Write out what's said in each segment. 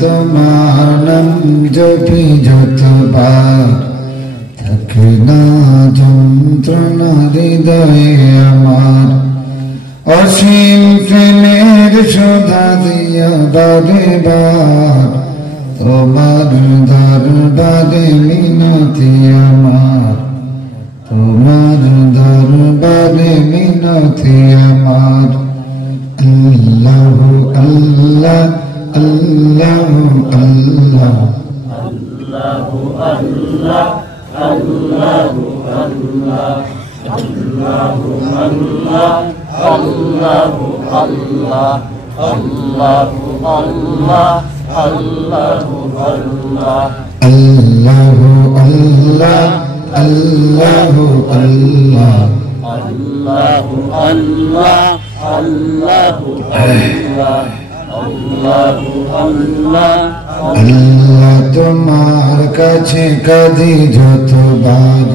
তোমার নাম জপি যতবার থাকে না যন্ত্রণা হৃদয়ে আমার, অসীম প্রেমের সুধা দিয়া বারে বার তোমার দরবারে মিনতি আমার, তোমার দরবারে মিনতি আমার। আল্লাহু আল্লাহ আল্লাহু আল্লাহ আল্লাহু আল্লাহ আল্লাহু আল্লাহ আল্লাহু আল্লাহ আল্লাহু আল্লাহ আল্লাহু আল্লাহ আল্লাহু আল্লাহ আল্লাহু আল্লাহ আল্লাহু আল্লাহ আল্লাহু আল্লাহ আল্লাহু আল্লাহ আল্লাহু আল্লাহ। আল্লাহ তোমার কাছে কাঁদি যতবার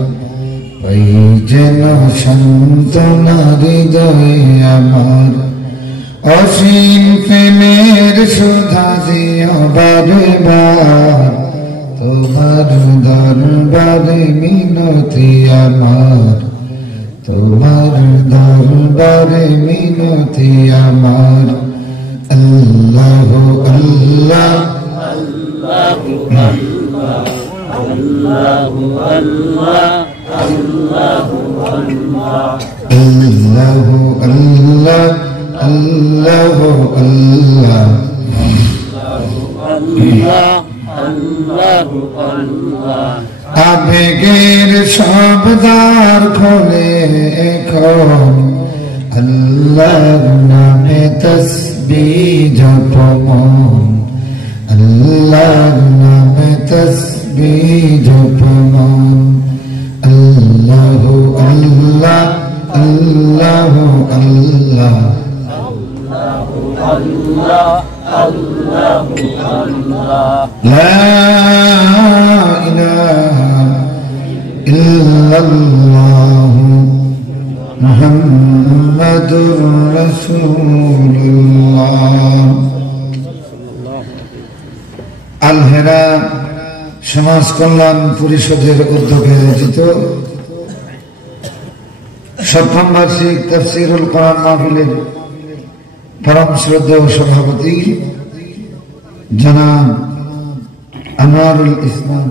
পাই যেন সান্ত্বনা হৃদয়ে আমার, অসীম প্রেমের সুধা দিয়া বারে বার তোমার দরবারে মিনতি আমার, তোমার দরবারে মিনতি আমার। আল্লাহু আল্লাহ আল্লাহু আল্লাহ আল্লাহু আল্লাহ আল্লাহু আল্লাহ আল্লাহু আল্লাহ আল্লাহু আল্লাহ আল্লাহ আল্লাহু আল্লাহ। আবেগের সব দ্বার খোলে এখন আল্লাহর নামে তসবিহ জপমন, আল্লাহর নামে তসবিহ জপমন। আল্লাহু আল্লাহ আল্লাহু আল্লাহ আল্লাহু আল্লাহ আল্লাহু আল্লাহ। লা ইলাহা ইল্লাল্লাহু মুহাম্মাদুর রাসূলুল্লাহ। আল হেরা সমাজ কল্যাণ পরিষদের উদ্যোগে আয়োজিত সপ্তম বার্ষিক তাফসীরুল কোরআন মাহফিলের পরম শ্রদ্ধেয় সভাপতি জনাব আনোয়ারুল ইসলাম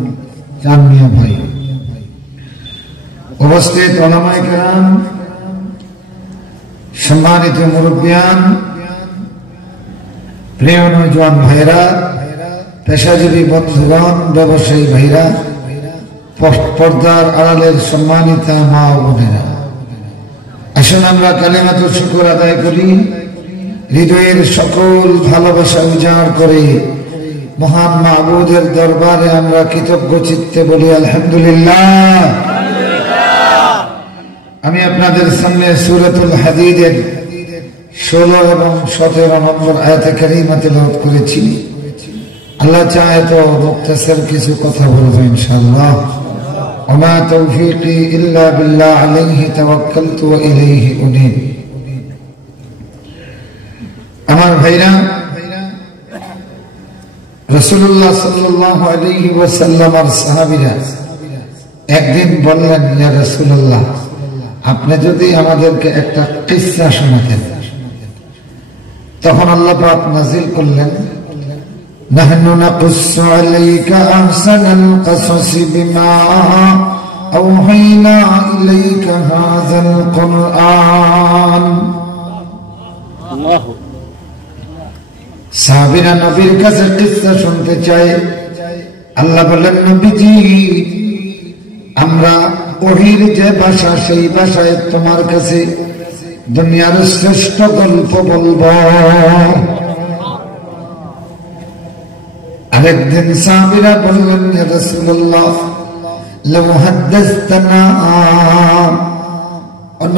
চাঁদ মিয়া ভাই, উপস্থিত উলামায়ে কেরাম, সম্মানিত মুরব্বিয়ান, প্রিয় নওজোয়ান ভাইরা, পেশাজীবী বন্ধুগণ, ব্যবসায়ী ভাইরা, পর্দার আড়ালের সম্মানিতা মা ও বোনেরা, আসুন আমরা কালিমাতুল শুকর আদায় করি, হৃদয়ের সকল ভালোবাসা উজাড় করে মহান মাবুদের দরবারে আমরা কৃতজ্ঞ চিত্তে বলি আলহামদুলিল্লাহ। আমি আপনাদের সামনে সূরাতুল হাদীদের 16 এবং 17 নম্বর আয়াতে কারিমা তেলাওয়াত করেছি। আল্লাহ চাহে তো মুখতাসার কিছু কথা বলবো ইনশাআল্লাহ। ওমা তৌফিকি ইল্লা বিল্লাহ আলাইহি তাওয়াক্কালতু ওয়া ইলাইহি উনীব। আমার ভাইরা, রাসূলুল্লাহ সাল্লাল্লাহু আলাইহি ওয়াসাল্লাম আর সাহাবীরা একদিন বললেন, ইয়া রাসূলুল্লাহ, আপনি যদি আমাদেরকে একটা কিসসা শোনাতেন। তখন আল্লাহ পাক নাযিল করলেন, নাহনু নাকুসসু আলাইকা আহসানাল কাসাসি বিমা আওহাইনা ইলাইকা হাযাল কুরআন। আল্লাহু সাহাবীরা নবীর কাছে কিসসা শুনতে চায়। আল্লাহ বললেন, নবীজি, আমরা ওহীর যে ভাষা সেই ভাষায় তোমার কাছে দুনিয়ার শ্রেষ্ঠ গল্প বলবো। আরেকদিন সাহাবীরা বললেন, ইয়া রাসূলুল্লাহ, লাউ হাদাসতানা,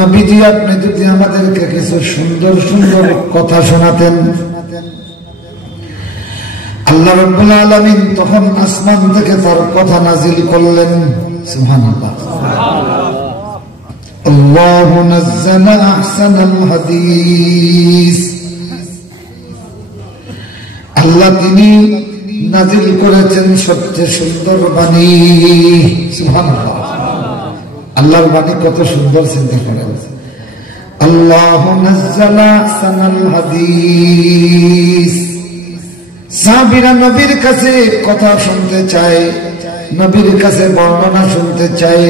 নবীজি আপনি যদি আমাদেরকে কিছু সুন্দর সুন্দর কথা শোনাতেন। আল্লাহ রাব্বুল আলামিন তখন আসমান থেকে তার কথা নাজিল করলেন। সুবহানাল্লাহ। আল্লাহু নাযালা আহসানাল হাদিস আল্লাহ তিনি নাজিল করেছেন সবচেয়ে সুন্দর বাণী। সুবহানাল্লাহ, আল্লাহর বাণী কত সুন্দর, চিন্তা করেন। আল্লাহু নাযালা সানাল হাদিস। সাহাবীরা নবীর কাছে কথা শুনতে চায়, নবীর কাছে বর্ণনা শুনতে চায়।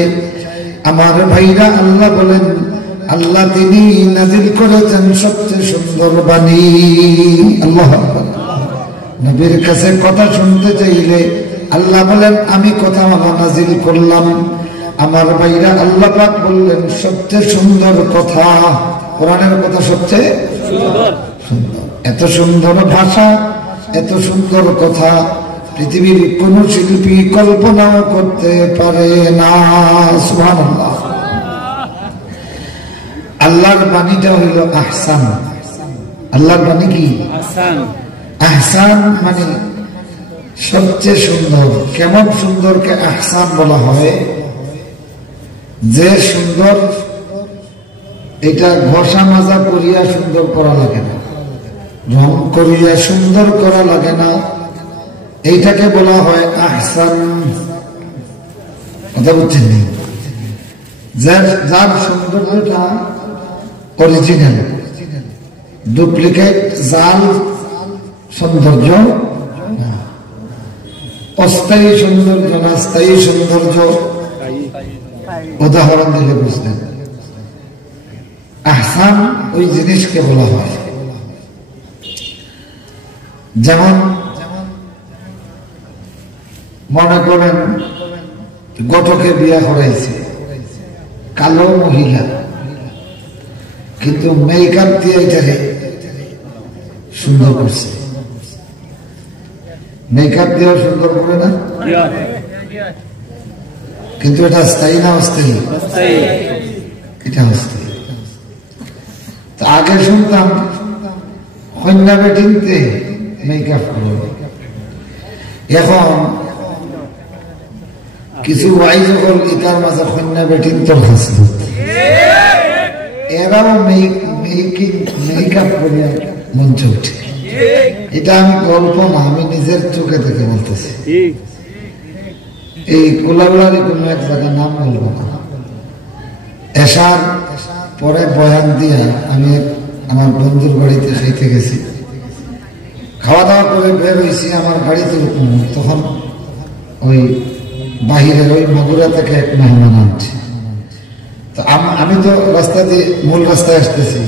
আমার ভাইরা, আল্লাহ বলেন আল্লাহ তিনি নাজিল করেছেন সবচেয়ে সুন্দর বাণী। আল্লাহু আকবার। নবীর কাছে কথা শুনতে চাইলে আল্লাহ বলেন আমি কথা নাজিল করলাম। আমার ভাইরা, আল্লাহ পাক বললেন সবচেয়ে সুন্দর কথা, কোরআনের কথা সবচেয়ে সুন্দর। এত সুন্দর ভাষা, এত সুন্দর কথা পৃথিবীর কোন শিল্পী কল্পনাও করতে পারে না। সুবহানাল্লাহ। আল্লাহর বাণীটা হইল আহসান। আল্লাহর বাণী কি? আহসান। আহসান মানে সবচেয়ে সুন্দর। কেমন সুন্দরকে আহসান বলা হয়? যে সুন্দর এটা ঘষা মাজা করিয়া সুন্দর করা লাগে না, রং করিয়া সুন্দর করা লাগে না, এইটাকে বলা হয় আহসান। কথা বুঝছেন? যার সৌন্দর্যটা অরিজিনাল, ডুপ্লিকেট জাল সৌন্দর্য, অস্থায়ী সৌন্দর্য না, স্থায়ী সৌন্দর্য। উদাহরণ দিলে বুঝলেন। আহসান ওই জিনিসকে বলা হয়, যেমন মনে করেন গটকে বিয়া করাইছে কালো মহিলা, কিন্তু মেকআপ দিয়ে এটাকে সুন্দর করছে। মেকআপ দিয়েও সুন্দর করে না, কিন্তু এটা স্থায়ী না অস্থায়ী? এটা অস্থায়ী। তো আগে শুনতাম কন্যা বেটিতে মেকআপ করবে, এখন কিছু ওয়াই যখন ইতার মাঝে কন্যা বেটিন তোর হাসলত, এরাও মেকআপ করিয়া মঞ্চে উঠে। এটা আমি গল্প না, আমি নিজের চোখে থেকে বলতেছি। এই কোলাগুলারই কোন এক জায়গার নাম বলবো না, এসার পরে বয়ান দিয়া আমি আমার বন্ধুর বাড়িতে খাইতে গেছি। খাওয়া দাওয়া করে বের হয়েছি, আমার গাড়িতে তখন ওই বাহিরের ওই মাগুরা থেকে এক মেহমান আনছে। তো আমি তো রাস্তা দিয়ে মূল রাস্তায় আসতেছি,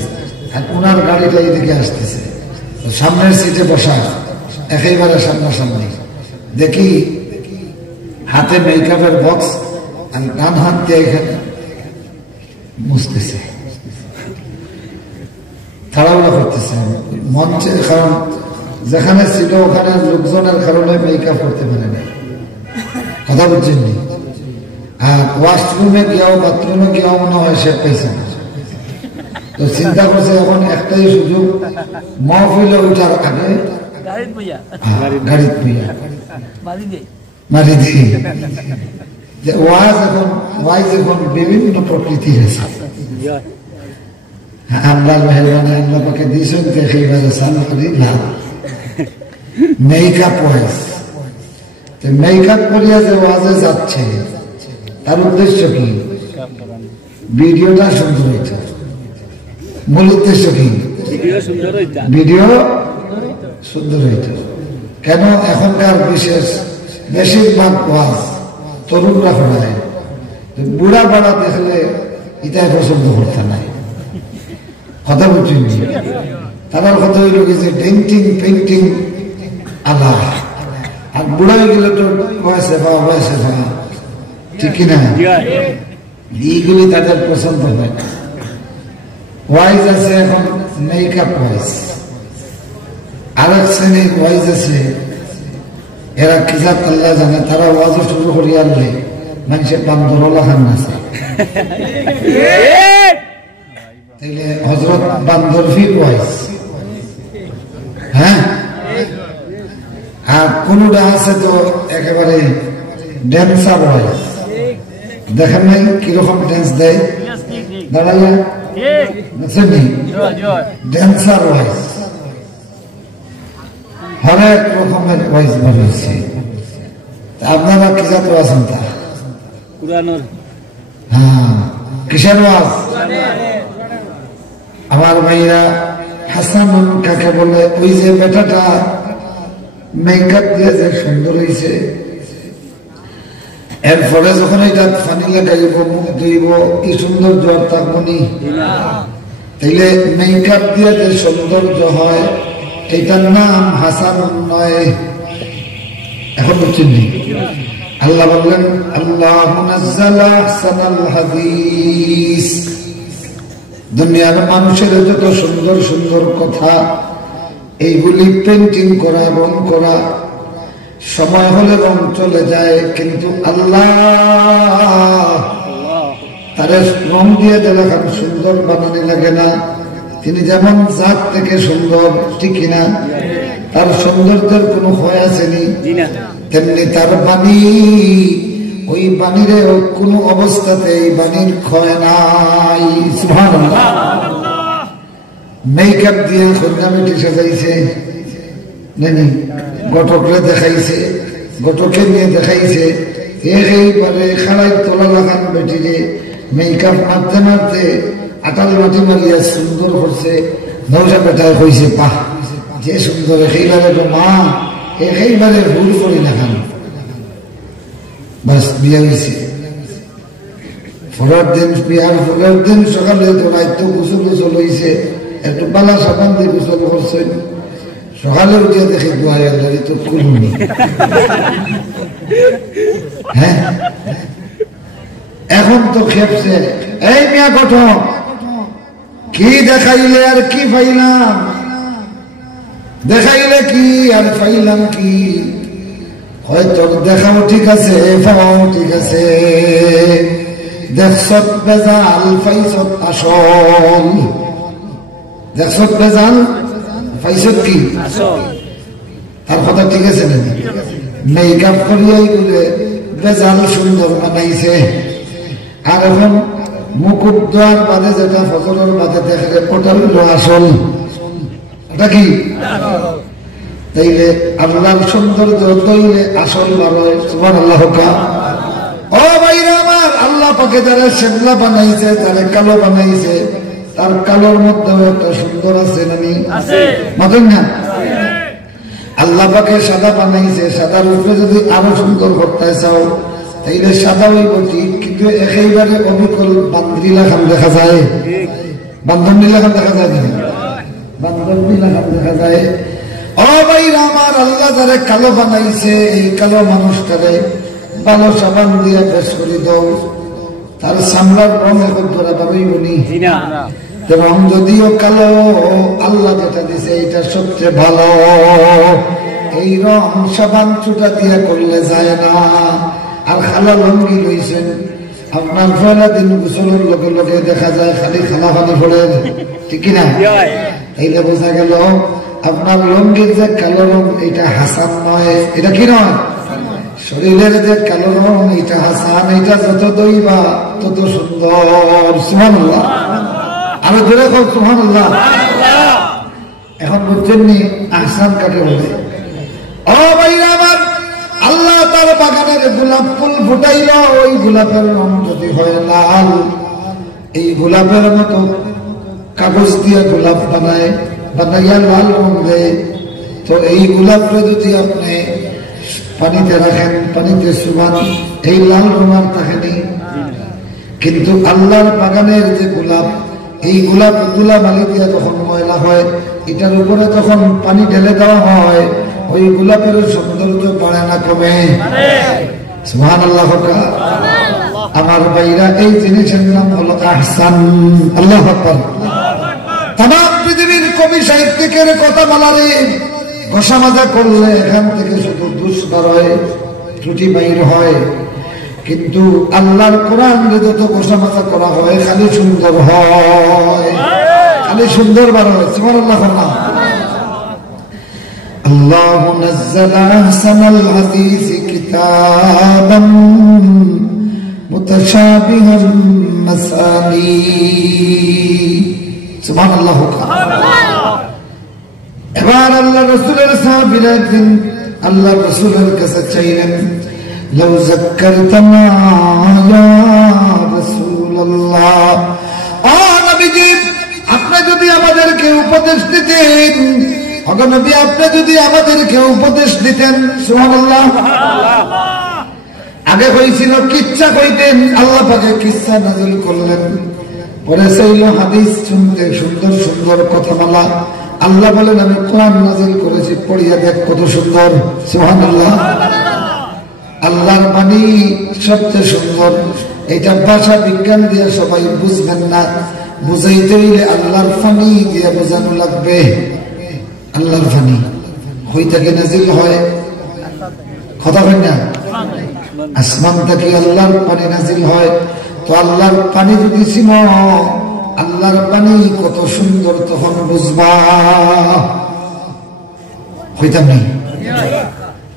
আর ওনার গাড়িটা এইদিকে আসতেছে। সামনের সিটে বসা, একেবারে সামনাসামনি দেখি হাতে মেকআপের বক্স, আর ডান হাত দিয়ে এখানে মুছতেছে, তাড়াহুড়া করতেছে মঞ্চে। কারণ যেখানে ছিল ওখানে লোকজনের কারণে মেকআপ করতে পারে না। কথা বুঝছেন? আর ওয়াশরুমে গিয়াও বাথরুমে গিয়াও মনে হয় সে পাইছে না। তো চিন্তা করছে এখন একটাই সুযোগ, মহফিলে উঠার আগে গাড়িত বইয়া মারি দিই। যে ওয়াজ এখন বিভিন্ন প্রকৃতির আছে। আল্লাহর মেহরবানি, আল্লাহ পাকে দিয়েছেন দেখে চালু করি লাভ। মেকআপ ওয়াজ, মেকআপ করিয়া যে ওয়াজে যাচ্ছে তার উদ্দেশ্য কি? ভিডিওটা সুন্দর হইতে। মূল উদ্দেশ্য কি? ভিডিও সুন্দর হইতে। কেন? এখনকার বেশিরভাগ ওয়াজ তরুণরা শোনায়, বুড়া বাড়া দেখলে ইটাই পছন্দ করতে নাই। কথা বুঝছেন? তার কথা হইল কি যে পেন্টিং পেন্টিং আল্লাহ, আর বুড়া হয়ে গেলে তো বয়সে বা বয়সে বা, ঠিক কিনা? এইগুলি তাদের পছন্দ হয়। ওয়াইজ আছে এখন মেকআপ ওয়াইজ, আর এক শ্রেণীর ওয়াইজ আছে, এরা কিজাত আল্লাহ জানে, তারা ওয়াজ শুরু করি আনলে মানুষের বান্দরওয়ালা খান আছে। তাইলে হযরত বান্দরফি ওয়াইজ, হ্যাঁ। আর কোনটা আছে তো একেবারে ড্যান্সার ওয়াইজ। দেখেন নাই কিরকম ড্যান্স দেয় দাঁড়াইয়া, বুঝছেন? Dancer wise. হরেক রকমের ওয়াইজ বেরোচ্ছে। আপনারা কি জাতীয় আছেন তা? হ্যাঁ, কিসের ওয়াজ? আমার ভাইরা হাসানুন কাকে বলে? ওই যে বেটাটা মেকআপ দিয়ে যে সুন্দর হয়েছে, এরপরে যখন এটা পানি লাগাইব, মুখ ধুইব, কি সুন্দর জ্বর থাকবনি। তাইলে মেকআপ দিয়ে যে সৌন্দর্য হয়, এটার নাম হাসানুন নয়। এখন বুঝছেন? আল্লাহ বললেন আল্লাহু নাযালা আহসানাল হাদিস। দুনিয়ার মানুষের যত সুন্দর সুন্দর কথা, এইগুলি পেন্টিং করা, রং করা, সময় হলে রং চলে যায়, কিন্তু আল্লাহ তার রং দিয়ে দেখান সুন্দর বানানি লাগে না। তিনি যেমন জাত থেকে সুন্দর, ঠিক কিনা? তার সৌন্দর্যের কোন ক্ষয় আসেনি, তেমনি তার বাণী, ওই বাণীর কোন অবস্থাতে এই বাণীর ক্ষয় নাই। সুবহানাল্লাহ। মেকআপ দিয়ে কন্যামেটি সাজাইছে, নানি ঘটকরে দেখাইছে, ঘটকে নিয়ে দেখাইছে, এইবারে খাড়াই তোলা লাগান বেটিরে মেকআপ মারতে মারতে আটাল মাটি মারিয়া সুন্দর করছে। নৌসা বেটায় কইছে, পাহ যে সুন্দর, এইবারে তো মা এইবারে ভুল করি না খান। বাস বিয়ে হয়েছে। পরের দিন বিয়ার পরের দিন সকালে তো রাইতো গোসল গোসল হয়েছে, একটু বালা সাবান দিয়ে গোসল করছেন। সকালে উঠিয়ে দেখে দুয়ারে তো খুলুনি। হ্যাঁ, এখন তো খেপছে, এই মিয়া গঠন কি দেখাইলে আর কি পাইলাম, দেখাইলে কি আর পাইলাম কি? হয়তো দেখাও ঠিক আছে, পাওয়াও ঠিক আছে, দেখছত বেজাল পাইছত আসল। দেখছত বেজাল পাইছত কি তার কথা ঠিক আছে নাকি? মেকআপ করিয়াই বলে বেজাল সুন্দর বানাইছে। আর এখন মুকুট দেওয়ার বাদে যেটা ফজরের বাদে দেখলে ওটা হলো আসল। ওটা কি? তাইলে আল্লাহর সৌন্দর্য তৈলে আসল বাড়ায়। সুবহানাল্লাহ। ও ভাইরা আমার, আল্লাহ পাকে যারা শ্যামলা বানাইছে, যারা কালো বানাইছে, তার কালোর মধ্যেও একটা সুন্দর আছে নানি, মাতেন না? আল্লাহ পাকে সাদা বানাইছে, সাদার উপরে যদি আরো সুন্দর করতে চাও তাইলে সাদা হইব ঠিক, কিন্তু একেবারে অবিকল বান্দ্রিলা খান দেখা যায়, বান্ধব নীলা খান দেখা যায় না, বান্ধব নীলা খান দেখা যায়। ও ভাইরা আমার, আল্লাহ যারা কালো বানাইছে, এই কালো মানুষটারে ভালো সাবান দিয়ে বেশ করে দাও, তার চামড়ার রং এখন ধরা পারইব নি। রং যদিও কালো, আল্লাহ যেটা দিছে এটা সবচেয়ে ভালো। এই রং সাবান চুটা দিয়ে করলে যায় না। আর খালা লঙ্গি লইছেন, আপনার পয়লা দিন গোসলের লোকে লোকে দেখা যায় খালি খালা পানি ফোড়েন, ঠিক কিনা? এইটা বোঝা গেল আপনার লঙ্গির যে কালো রং এটা হাসান নয়। এটা কি নয়? শরীরের যে কালো রং এটা হাসান। এটা যত দইবা তত সুন্দর। সুবহানাল্লাহ। আরো জোরে কর সুবহানাল্লাহ। এখন বুঝছেন নি আহসান কাকে বলে? ও ভাইরা আমার, আল্লাহ তার বাগানের গোলাপ ফুল ফুটাইল, ওই গোলাপের রং যদি হয় লাল, এই গোলাপের মতো কাগজ দিয়ে গোলাপ বানায়, বানাইয়া লাল রং দেয়, তো এই গোলাপটা যদি আপনি পানিতে রাখেন, পানিতে সুবান, এই লাল রং আর থাকেনি। কিন্তু আল্লাহর বাগানের যে গোলাপ, এই গোলাপ ধুলাবালি দিয়ে যখন ময়লা হয়, এটার উপরে যখন পানি ঢেলে দেওয়া হয়, ওই গোলাপের সৌন্দর্য বাড়ে না কমে? সুবহানাল্লাহ। আমার ভাইরা, এই জিনিসের নাম হলো আহসান। আল্লাহু আকবার। তামাম পৃথিবীর কবি সাহিত্যিকের কথা বলারে ঘষা মাজা করলে এখান থেকে শুধু দুষ্কার হয়, ত্রুটি বাইর হয়, কিন্তু আল্লাহর কোরআন যত ঘষা মাজা করা হয় খালি সুন্দর হয়, খালি সুন্দর বার হয়। সুবহানাল্লাহ। আল্লাহু নাযালা আহসানাল হাদিসি কিতাবান মুতাশাবিহান মাসানি। সুবহানাল্লাহ। এবার আল্লাহ রাসূলের সাহাবীরা একদিন আল্লাহ রাসূলের কাছে চাইলেন, লাউ যাক্কারতানা ইয়া রাসূলুল্লাহ, ও নবীজি আপনি যদি আমাদেরকে উপদেশ দিতেন, ও নবী আপনি যদি আমাদেরকে উপদেশ দিতেন। সুবহানাল্লাহ। আগে হয়েছিল কিচ্ছা কইতেন, আল্লাহ পাকে কিচ্ছা নাযিল করলেন। পরে চাইল হাদিস শুনতে, সুন্দর সুন্দর কথামালা। আল্লাহ বলেন আমি কোরআন নাযিল করেছি, পড়িয়া দেখ কত সুন্দর। সুবহানাল্লাহ। আল্লাহর বাণী সবচেয়ে সুন্দর। এটা ভাষা বিজ্ঞান দিয়ে সবাই বুঝবেন না, বুঝাইতে হইলে আল্লাহর ফানি দিয়ে বোঝানো লাগবে। আল্লাহর ফানি হই থেকে নাযিল হয়, কথা হয় না? আসমান থেকে আল্লাহর পানি নাযিল হয়। তো আল্লাহর পানি যদি চিনো, আল্লাহর পানি কত সুন্দর, তখন বুঝবা। হইতাম নেই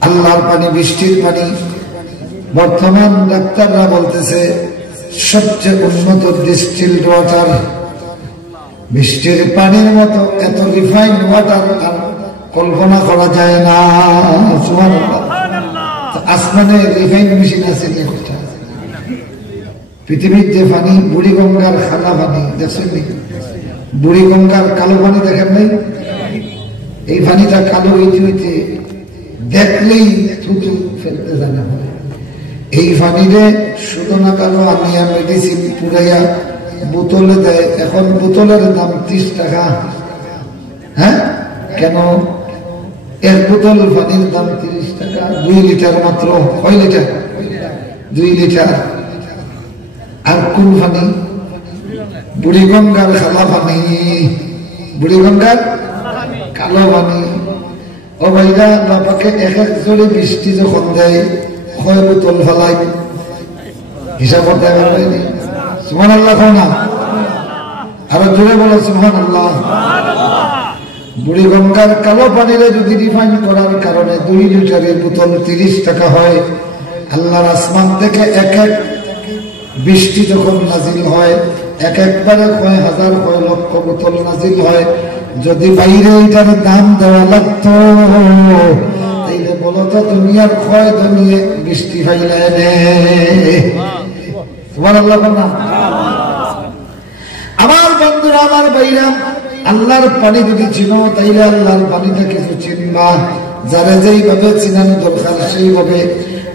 আল্লাহর পানি, বৃষ্টির পানি। বর্তমান ডাক্তাররা বলতেছে সবচেয়ে উন্নত ডিস্টিলড ওয়াটার। বৃষ্টির পানির মতো এত রিফাইন্ড ওয়াটার আর কল্পনা করা যায় না। সুবহানাল্লাহ। আসমানে রিফাইন্ড মেশিন আছে, পৃথিবীর যে পানি, বুড়িগঙ্গার খালা পানি দেখছেন, বুড়িগঙ্গার কালো পানি দেখেন নাই? এই পানিটা কালো হইতে হইতে দেখলেই থুতু ফেলতে জানা হয়। এই পানিরে শুধু না কালো আনিয়া মেডিসিন পুরাইয়া বোতলে দেয়। এখন বোতলের দাম 30 টাকা। হ্যাঁ, কেন? এক বোতল পানির দাম 30 টাকা, 2 লিটার মাত্র। কয় লিটার? 2 লিটার। আর কোন পানি? বুড়িগঙ্গার খালা পানি, বুড়িগঙ্গার কালো পানি। ও ভাইরা, বাবাকে এক এক জোরে বৃষ্টি যখন দেয়, কয় বোতল ফেলাই হিসাব করতে পারবেনি। সুবহানাল্লাহ। না আরো জোরে বলো সুবহানাল্লাহ। বুড়িগঙ্গার কালো পানিরে যদি রিফাইন করার কারণে 2 লিটারের বোতল 30 টাকা হয়, আল্লাহর আসমান থেকে এক এক বৃষ্টি যখন নাজিল হয়, এক একবারে কয় হাজার কয় লক্ষ বোতল নাজিল হয়। যদি বাইরে এটার দাম দেওয়া লাগতো, তাইলে বলো তো দুনিয়ার ক্ষয় দুনিয়ে বৃষ্টি ফাইলে এনে। সুবহানাল্লাহ। না আমার বন্ধুরা, আমার ভাইরা, আল্লাহর পানি যদি চিনো, তাইলে আল্লাহর পানিটা কিছু চিনবা। যারা যেইভাবে চিনানো দরকার সেইভাবে।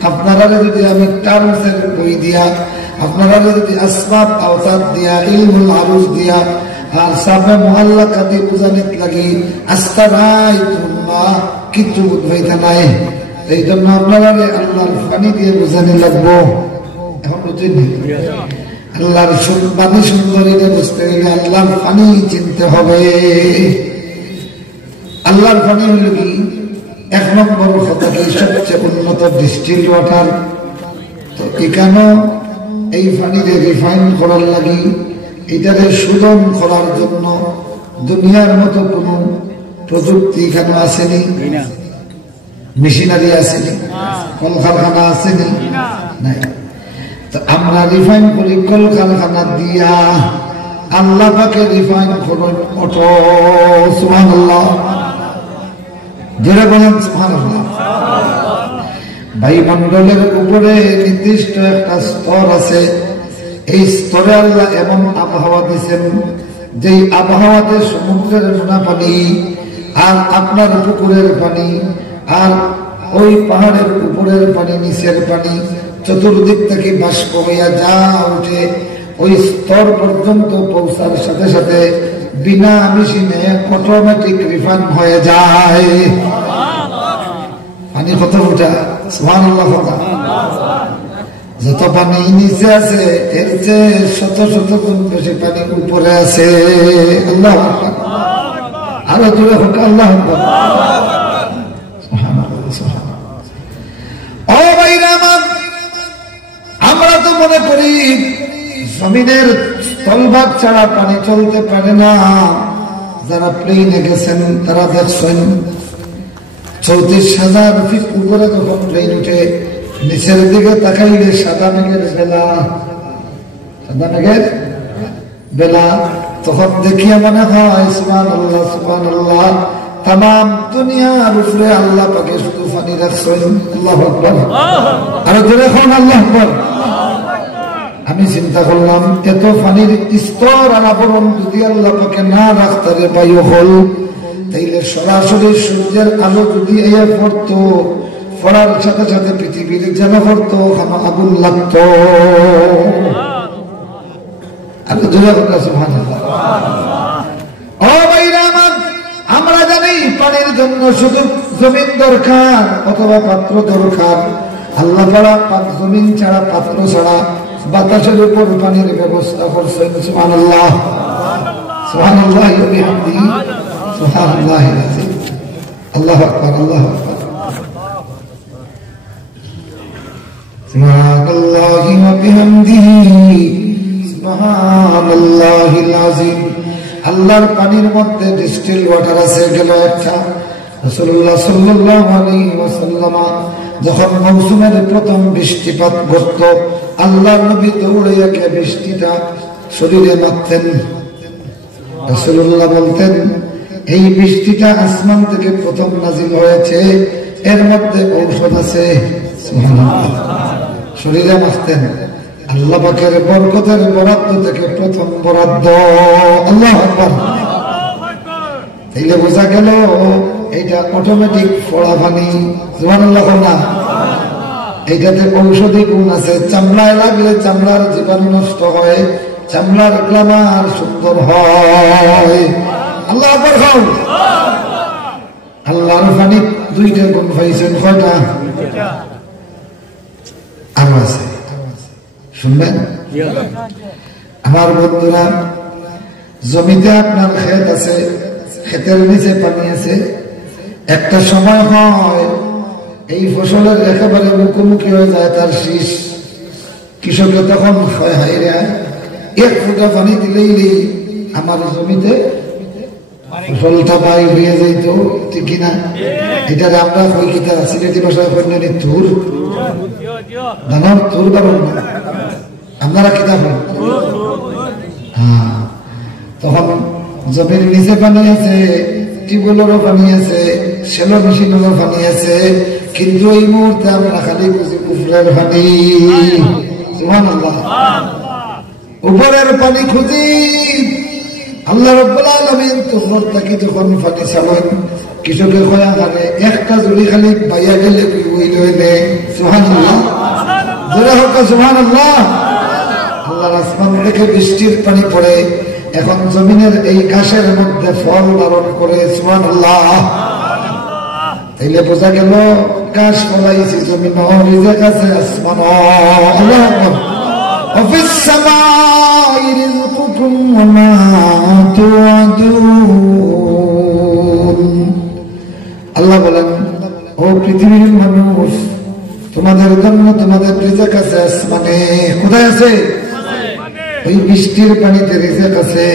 আপনারা যদি আমি টার্মসের বই দিয়া, আপনারা যদি আসবাব আওতাদ দিয়া, ইলমুল আরুজ দিয়া, আর সাবে মুআল্লাকাতি বুঝানিত লাগি আস্তা নাই, তোমরা কিচ্ছু বুঝাইতে নাই। এই জন্য আপনারা আল্লাহর পানি দিয়ে বুঝানি লাগবো। এখন বুঝছেন? আল্লাহর পানি সুন্দরী বুঝতে গেলে আল্লাহর পানি চিনতে হবে। আল্লাহর পানি হইল কি? 1 নম্বর কথা কি? সবচেয়ে উন্নত ডিস্টিলড ওয়াটার। তো এখানে এই পানিতে রিফাইন করার লাগি, এটাকে শোধন করার জন্য দুনিয়ার মতো কোন প্রযুক্তি এখানে আসেনি, মেশিনারি আসেনি, কলকারখানা আসেনি, নাই। তো আমরা রিফাইন করি কলকারখানা দিয়া, আল্লাহ পাকে রিফাইন করুন অটো। সুবহানাল্লাহ। জোরে বলেন সুবহানাল্লাহ। বায়ুমণ্ডলের উপরে নির্দিষ্ট একটা স্তর আছে। এই স্তরে আল্লাহ এমন আবহাওয়া দিয়েছেন, যেই আবহাওয়াতে সমুদ্রের নোনা পানি আর আপনার পুকুরের পানি আর ওই পাহাড়ের উপরের পানি, নিচের পানি, চতুর্দিক থেকে বাষ্প হইয়া যা উঠে ওই স্তর পর্যন্ত পৌঁছার সাথে সাথে বিনা মেশিনে অটোমেটিক রিফাইন হয়ে যায়। পানি কত উঠা? সুবহানাল্লাহ। যত পানি নিচে আছে এর চেয়ে শত শত গুণ বেশি পানি উপরে আছে। আল্লাহু আকবার। আরো জোরে হোক আল্লাহু আকবার। ও ভাইরা আমার, আমরা তো মনে করি জমিনের স্থলভাগ ছাড়া পানি চলতে পারে না। যারা প্লেনে গেছেন তারা দেখছেন 34,000 ফিট উপরে যখন প্লেন উঠে, নিচের দিকে তাকাইলে সাদা মেঘের বেলা, সাদা মেঘের বেলা। তখন দেখিয়া মনে হয় সুবহানাল্লাহ, সুবহানাল্লাহ। तमाम দুনিয়ার উপরে আল্লাহ পাকে শুধু পানি রাখছেন। আল্লাহু আকবার। আর জোরে কোন আল্লাহু আকবার। আমি চিন্তা করলাম এত পানির স্তর আর আবরণ যদি আল্লাহ পাকে না রাখতে বায়ু হল, তাইলে সরাসরি সূর্যের আলো যদি এসে পড়তো, পড়ার সাথে সাথে পৃথিবীর যেন পড়তো আগুন লাগতো। আমরা জানি পানির জন্য শুধু জমিন দরকার অথবা পাত্র দরকার। আল্লাহ ছাড়া জমিন ছাড়া পাত্র ছাড়া বাতাসের উপর পানির ব্যবস্থা করছেন। সুবহানাল্লাহ সুবহানাল্লাহ ওয়া বিহামদিহি সুবহানাল্লাহিল আযীম। আল্লাহু আকবার আল্লাহু আকবার। সুবহানাল্লাহি ওয়া বিহামদিহি সুবহানাল্লাহিল আযীম। আল্লাহর পানির মধ্যে ডিস্টিল ওয়াটার আছে গেল একটা। রাসূলুল্লাহ সাল্লাল্লাহু আলাইহি ওয়াসাল্লাম যখন মৌসুমের প্রথম বৃষ্টিপাত ঘটত, আল্লাহর নবী দৌড়ে এসে বৃষ্টিটা শরীরে মাখতেন। রাসূলুল্লাহ বলতেন, এই বৃষ্টিটা আসমান থেকে প্রথম নাজিল হয়েছে, এর মধ্যে ঔষধ আছে। সুবহানাল্লাহ। শরীরে মাখতেন। আল্লাহ পাকের বরকতের বরাদ্দ থেকে প্রথম বরাদ্দ। আল্লাহু আকবার। তাইলে বোঝা গেল এইটা অটোমেটিক ফোড়া পানি। সুবহানাল্লাহ না? এইটাতে ঔষধি গুণ আছে। চামড়ায় লাগলে চামড়ার জীবাণু নষ্ট হয়, চামড়ার গ্লামার সুন্দর হয়। আল্লাহু আকবার। খাও। আল্লাহর পানি দুইটা গুণ পাইছেন। কয়টা? আরো আছে, শুনবেন? আমার বন্ধুরা, জমিতে আপনার ক্ষেত আছে, ক্ষেতের নিচে পানি আছে। একটা সময় হয় এই ফসলের একেবারে মুখোমুখি হয়ে যায় তার শীষ। কৃষকের তখন হয় হাইরে, এক ফোঁটা পানি দিলেই আমার জমিতে ফসলটা বাই হয়ে যাইত। ঠিক কিনা? এটা আমরা কই কিতা সিলেটি ভাষায় কন্যানি তুর ধানের তুর পাবেন না, আপনারা কিতা বলেন? হ্যাঁ, তখন জমির নিচে পানি আছে, টিউবওয়েলেরও পানি আছে, সেলো মেশিনেরও পানি আছে, কিন্তু এই মুহূর্তে আমরা খালি বুঝি উপরের পানি। সুবহানাল্লাহ। উপরের পানি খুঁজি। আল্লাহ রাব্বুল আলামিন তোমরা তাকে যখন পানি চালেন, কৃষকের কয়া খালে একটা জুড়ি খালি বাইয়া গেলে হইল হইলে। সুবহানাল্লাহ। জোরে হোক সুবহানাল্লাহ। আল্লাহর আসমান থেকে বৃষ্টির পানি পড়ে এখন জমিনের এই ঘাসের মধ্যে ফল ধারণ করে। সুবহানাল্লাহ। তাইলে বোঝা গেল ঘাস ফলাইছি জমিন, রিজেক আছে আসমান। আল্লাহু আকবার। ওয়াফিস সামাই রিজকুকুম ওয়া মা তুআদুন। আল্লাহ বলেন, ও পৃথিবীর মানুষ, তোমাদের জন্য তোমাদের রিজেক আছে আসমানে। কোথায় আছে? ওই বৃষ্টির পানিতে রিজেক আছে।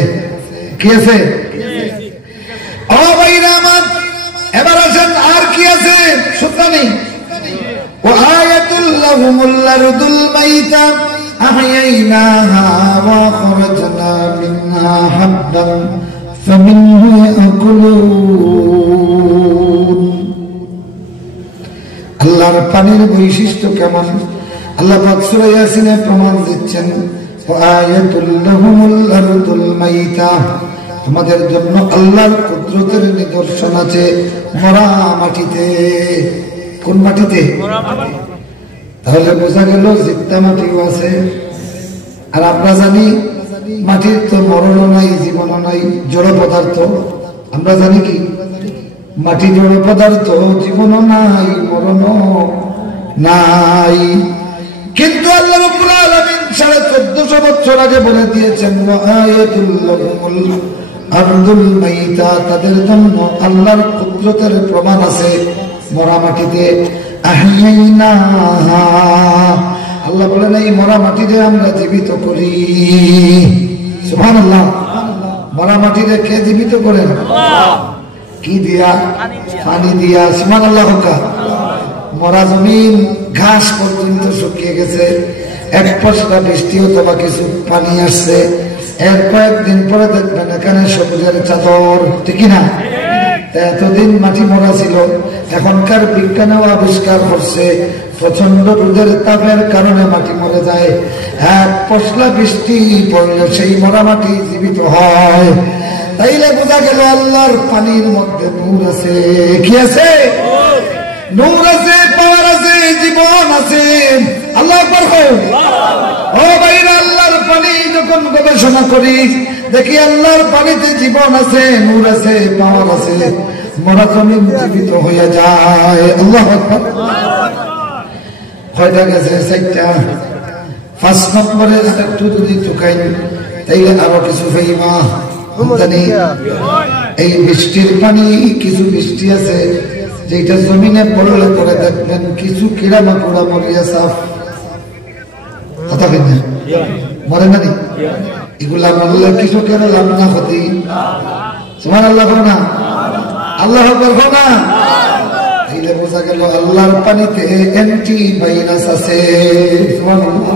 কি আছে? ও ভাইরা আমার, এবার আসেন আর কি আছে? শুনতানি ওয়া আয়াতুল লাহুমুল আরদুল মাইতা আহয়াইনাহা ওয়া খরাজনা মিনহা হাব্বান ফামিনহু ইয়াকুলুন। আল্লাহর পানির বৈশিষ্ট্য কেমন? আল্লাহ পাক সূরা ইয়াসিনে প্রমাণ দিচ্ছেন, ওয়া আয়াতুল লাহুমুল আরদুল মাইতা, তোমাদের জন্য আল্লাহর কুদরতের নিদর্শন আছে মরা মাটিতে। কোন মাটিতে? তাহলে বোঝা গেল জিন্দা মাটিও আছে। আর আমরা জানি মাটির তো মরণও নাই, জীবনও নাই, জড় পদার্থ। আমরা জানি কি মাটি জড় পদার্থ, জীবনও নাই, মরণও নাই। কিন্তু আল্লাহ রাব্বুল আলামিন 1450 বছর আগে বলে দিয়েছেন, ওয়া আয়াতুল লাহুমুল আরদুল মাইতা, তাদের জন্য আল্লাহর কুদরতের প্রমাণ আছে মরা মাটিতে। আহয়াইনাহা, আল্লাহ বলেন এই মরা মাটিতে আমরা জীবিত করি। সুবহানাল্লাহ। মরা মাটিতে কে জীবিত করেন? কি দিয়া? পানি দিয়া। সুবহানাল্লাহ। মরা জমিন ঘাস পর্যন্ত শুকিয়ে গেছে, এক পশলা বৃষ্টি অথবা কিছু পানি আসছে, এর কয়েকদিন পরে দেখবেন এখানে সবুজের চাদর। ঠিক না? এতদিন মাটি মরা ছিল, এখনকার বিজ্ঞানেও আবিষ্কার করছে প্রচন্ড রোদের তাপের কারণে মাটি মরে যায়, এক পশলা বৃষ্টি পড়লে সেই মরা মাটি জীবিত হয়। তাইলে বোঝা গেল আল্লাহর পানির মধ্যে নূর আছে। কি আছে? নূর আছে, পাওয়ার আছে, জীবন আছে। আল্লাহ আকবার হোক। ও ভাইরা, আল্লাহর পানি যখন গবেষণা করি দেখি আল্লাহর পানিতে জীবন আছে, নূর আছে, পাওয়ার আছে, মরা জমিন জীবিত হয়ে যায়। আল্লাহু আকবার। কয়টা গেছে? 4টা। 5 নম্বরে একটু যদি চুকাই তাইলে আরো কিছু ফাইমা জানি। এই বৃষ্টির পানি, কিছু বৃষ্টি আছে যেটা জমিনে পড়লে পরে দেখবেন কিছু কিড়া মাকুড়া মরিয়া সাফ কথা কিনা মরে না। এগুলা মরলে কিছু কেন লাভ না ক্ষতি? সুবহানাল্লাহ না? আল্লাহু আকবার না? তাইলে বোঝা গেল আল্লাহর পানিতে অ্যান্টিভাইরাস আছে। সুবহানাল্লাহ।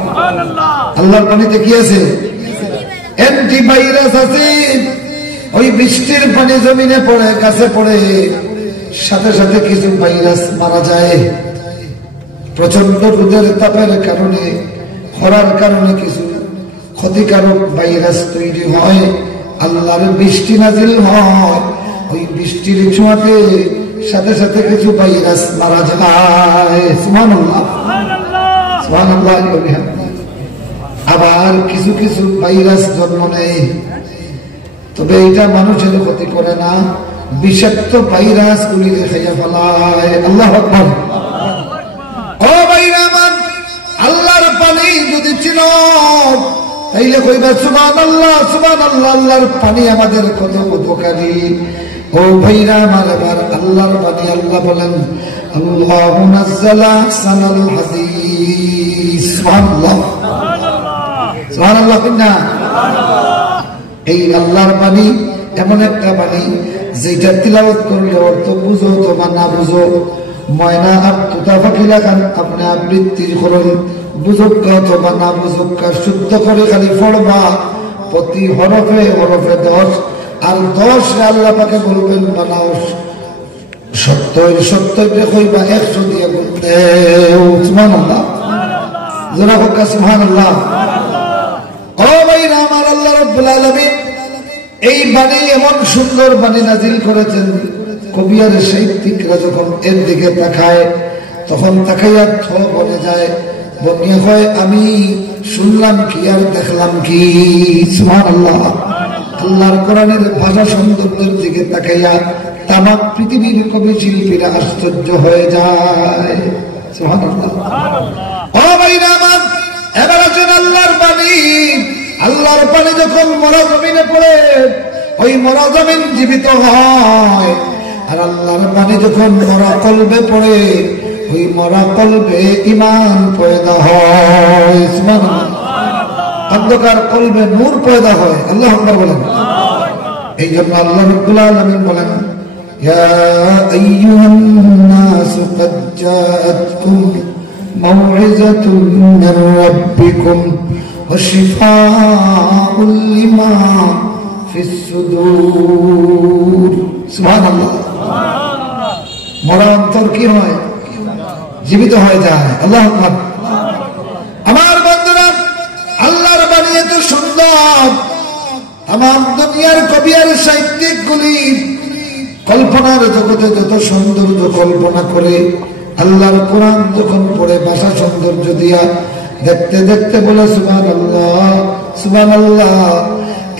আল্লাহর পানিতে কি আছে? অ্যান্টিভাইরাস আছে। ওই বৃষ্টির পানি জমিনে পড়ে, গাছে পড়ে, সাথে সাথে কিছু ভাইরাস মারা যায়। প্রচন্ড রোদের তাপের কারণে, খরার কারণে কিছু ক্ষতিকারক ভাইরাস তৈরি হয়। আল্লাহর বৃষ্টি নাজিল হয়, ওই বৃষ্টির ছোঁয়াতে সাথে সাথে কিছু ভাইরাস মারা যায়। সুবহানাল্লাহ, সুবহানাল্লাহ। আবার কিছু কিছু ভাইরাস জন্ম নেয়, তবে এটা মানুষের ক্ষতি করে না, বিষাক্ত ভাইরাস গুলি খাইয়া ফেলায়। আল্লাহু আকবার। ও ভাইরা আমার, আল্লাহর পানি যদি চিনো তাইলে কইবা সুবহানাল্লাহ, সুবহানাল্লাহ। আল্লাহর পানি আমাদের কত উপকারী। ও ভাইরা আমার, এবার আল্লাহর পানি আল্লাহ বলেন আল্লাহু নাযালা সানাল হাদিস। সুবহানাল্লাহ, সুবহানাল্লাহ। এই আল্লাহর পানি এমন একটা পানি যেটা তিলাওয়াত করলে অর্থ বুঝো তোমার না বুঝো, ময়না আর তোতা পাখি লাগান আপনি আবৃত্তি করুন, বুঝুক অথবা না বুঝুক, শুদ্ধ করে খালি পড়বা। প্রতি হরফে হরফে 10, আর 10 আল্লাহ পাকে বলবেন বানাও 70 কইবা 100 দিয়ে বলতে। সুবহানাল্লাহ, যারা হোক সুবহানাল্লাহ। ও ভাইরা আমার, আল্লাহ রাব্বুল আলামিন এই বাণী এমন সুন্দর বাণী নাজিল করেছেন, কবি আর সাহিত্যিকরা যখন এর দিকে তাকায় তখন তাকাইয়া থ বনে যায়, বনিয়া হয় আমি শুনলাম কি আর দেখলাম কি। সুবহানাল্লাহ। আল্লাহর কোরআনের ভাষা সৌন্দর্যের দিকে তাকাইয়া তামাম পৃথিবীর কবি শিল্পীরা আশ্চর্য হয়ে যায়। সুবহানাল্লাহ। ও ভাইরা আমার, এবার আছেন আল্লাহর বাণী। আল্লাহর পানি যখন মরা জমিনে পড়ে ওই মরা জমিন জীবিত হয়, আর আল্লাহর পানি যখন মরা কলবে পড়ে ওই মরা কলবে ঈমান পয়দা হয়। সুবহানাল্লাহ। অন্ধকার কলবে নূর পয়দা হয়। আল্লাহু আকবার বলেন। এই জন্য আল্লাহ রাব্বুল আলামিন বলেন ইয়া আইয়ুহান নাস ক্বাদ জাআতকুম মাউইযাতুম মির রাব্বিকুম وشفاء لما في الصدور। সুবহানাল্লাহ। মরা অন্তর কি হয়? জীবিত হয়ে যায়। আল্লাহু আকবার। আমার বন্ধুরা, আল্লাহর বাণী এত সুন্দর, তামাম দুনিয়ার কবি আর সাহিত্যিক গুলি কল্পনার জগতে যত সৌন্দর্য কল্পনা করে, আল্লাহর কোরআন যখন পড়ে ভাষা সৌন্দর্য দিয়া দেখতে দেখতে বলে সুবহানাল্লাহ, সুবহানাল্লাহ।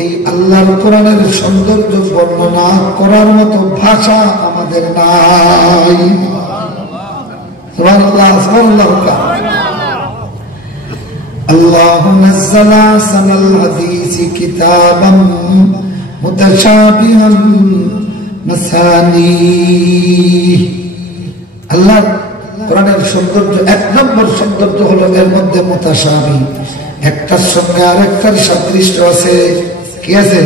এই আল্লাহর কোরআনের সৌন্দর্য বর্ণনা করার মতো ভাষা আমাদের নাই। সুবহানাল্লাহ, সুবহানাল্লাহ। আল্লাহু নাযালা সানাল হাদিসি কিতাবাম মুতাশাবিহান মাসানি। আল্লাহ কোরআনের সৌন্দর্য, 1 নম্বর সৌন্দর্য হলো এর মধ্যে মুতাশাবি, একটার সঙ্গে আরেকটার সাদৃশ্য আছে। কি আছে?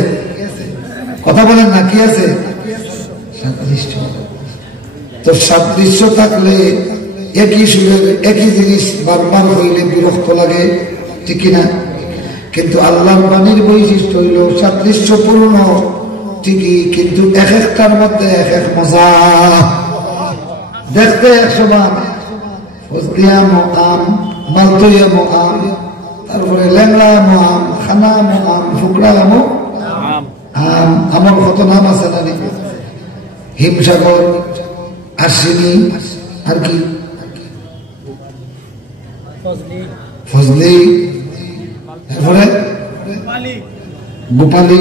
কথা বলেন না, কি আছে? সাদৃশ্য। তো সাদৃশ্য থাকলে একই সুরের একই জিনিস বারবার হইলে বিরক্ত লাগে, ঠিক কিনা? কিন্তু আল্লাহর বাণীর বৈশিষ্ট্য হইল সাদৃশ্যপূর্ণ ঠিকই, কিন্তু এক একটার মধ্যে এক এক মজা। দেখতে 100 বার ফজলিয়া আম, মালতইয়া আম, তারপরে ল্যাংড়া আম, খানা আম, ফুকরা আম, আমার কত নাম আছে না? হিমসাগর, আশ্বিনী, আর কি ফজলি, তারপরে গোপালী,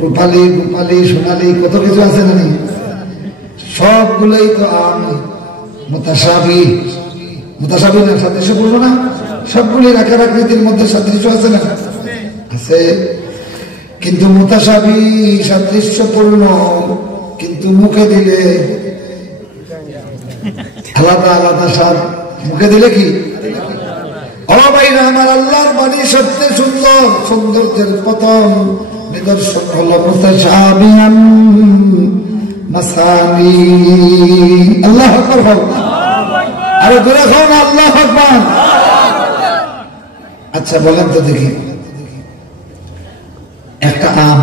রূপালী, গোপালী, সোনালী, কত কিছু আছে না? সবগুলোই তো আম। মুতাশাবি, মুতাশাবি না সাদৃশ্য বলবো না, সবগুলির আকার আকৃতির মধ্যে সাদৃশ্য আছে না? আছে। কিন্তু মুতাশাবি সাদৃশ্যপূর্ণ, কিন্তু মুখে দিলে আলাদা আলাদা স্বাদ। মুখে দিলে কি? ও ভাইরা আমার, আল্লাহর বাণী সত্যি সুন্দর, সৌন্দর্যের পতন নিদর্শন হলো মুতাশাবিহান মাসানি। আল্লাহু আকবার। আরে দূরে খাও না, আল্লাহু আকবার। আচ্ছা বলেন তো দেখি, একটা আম,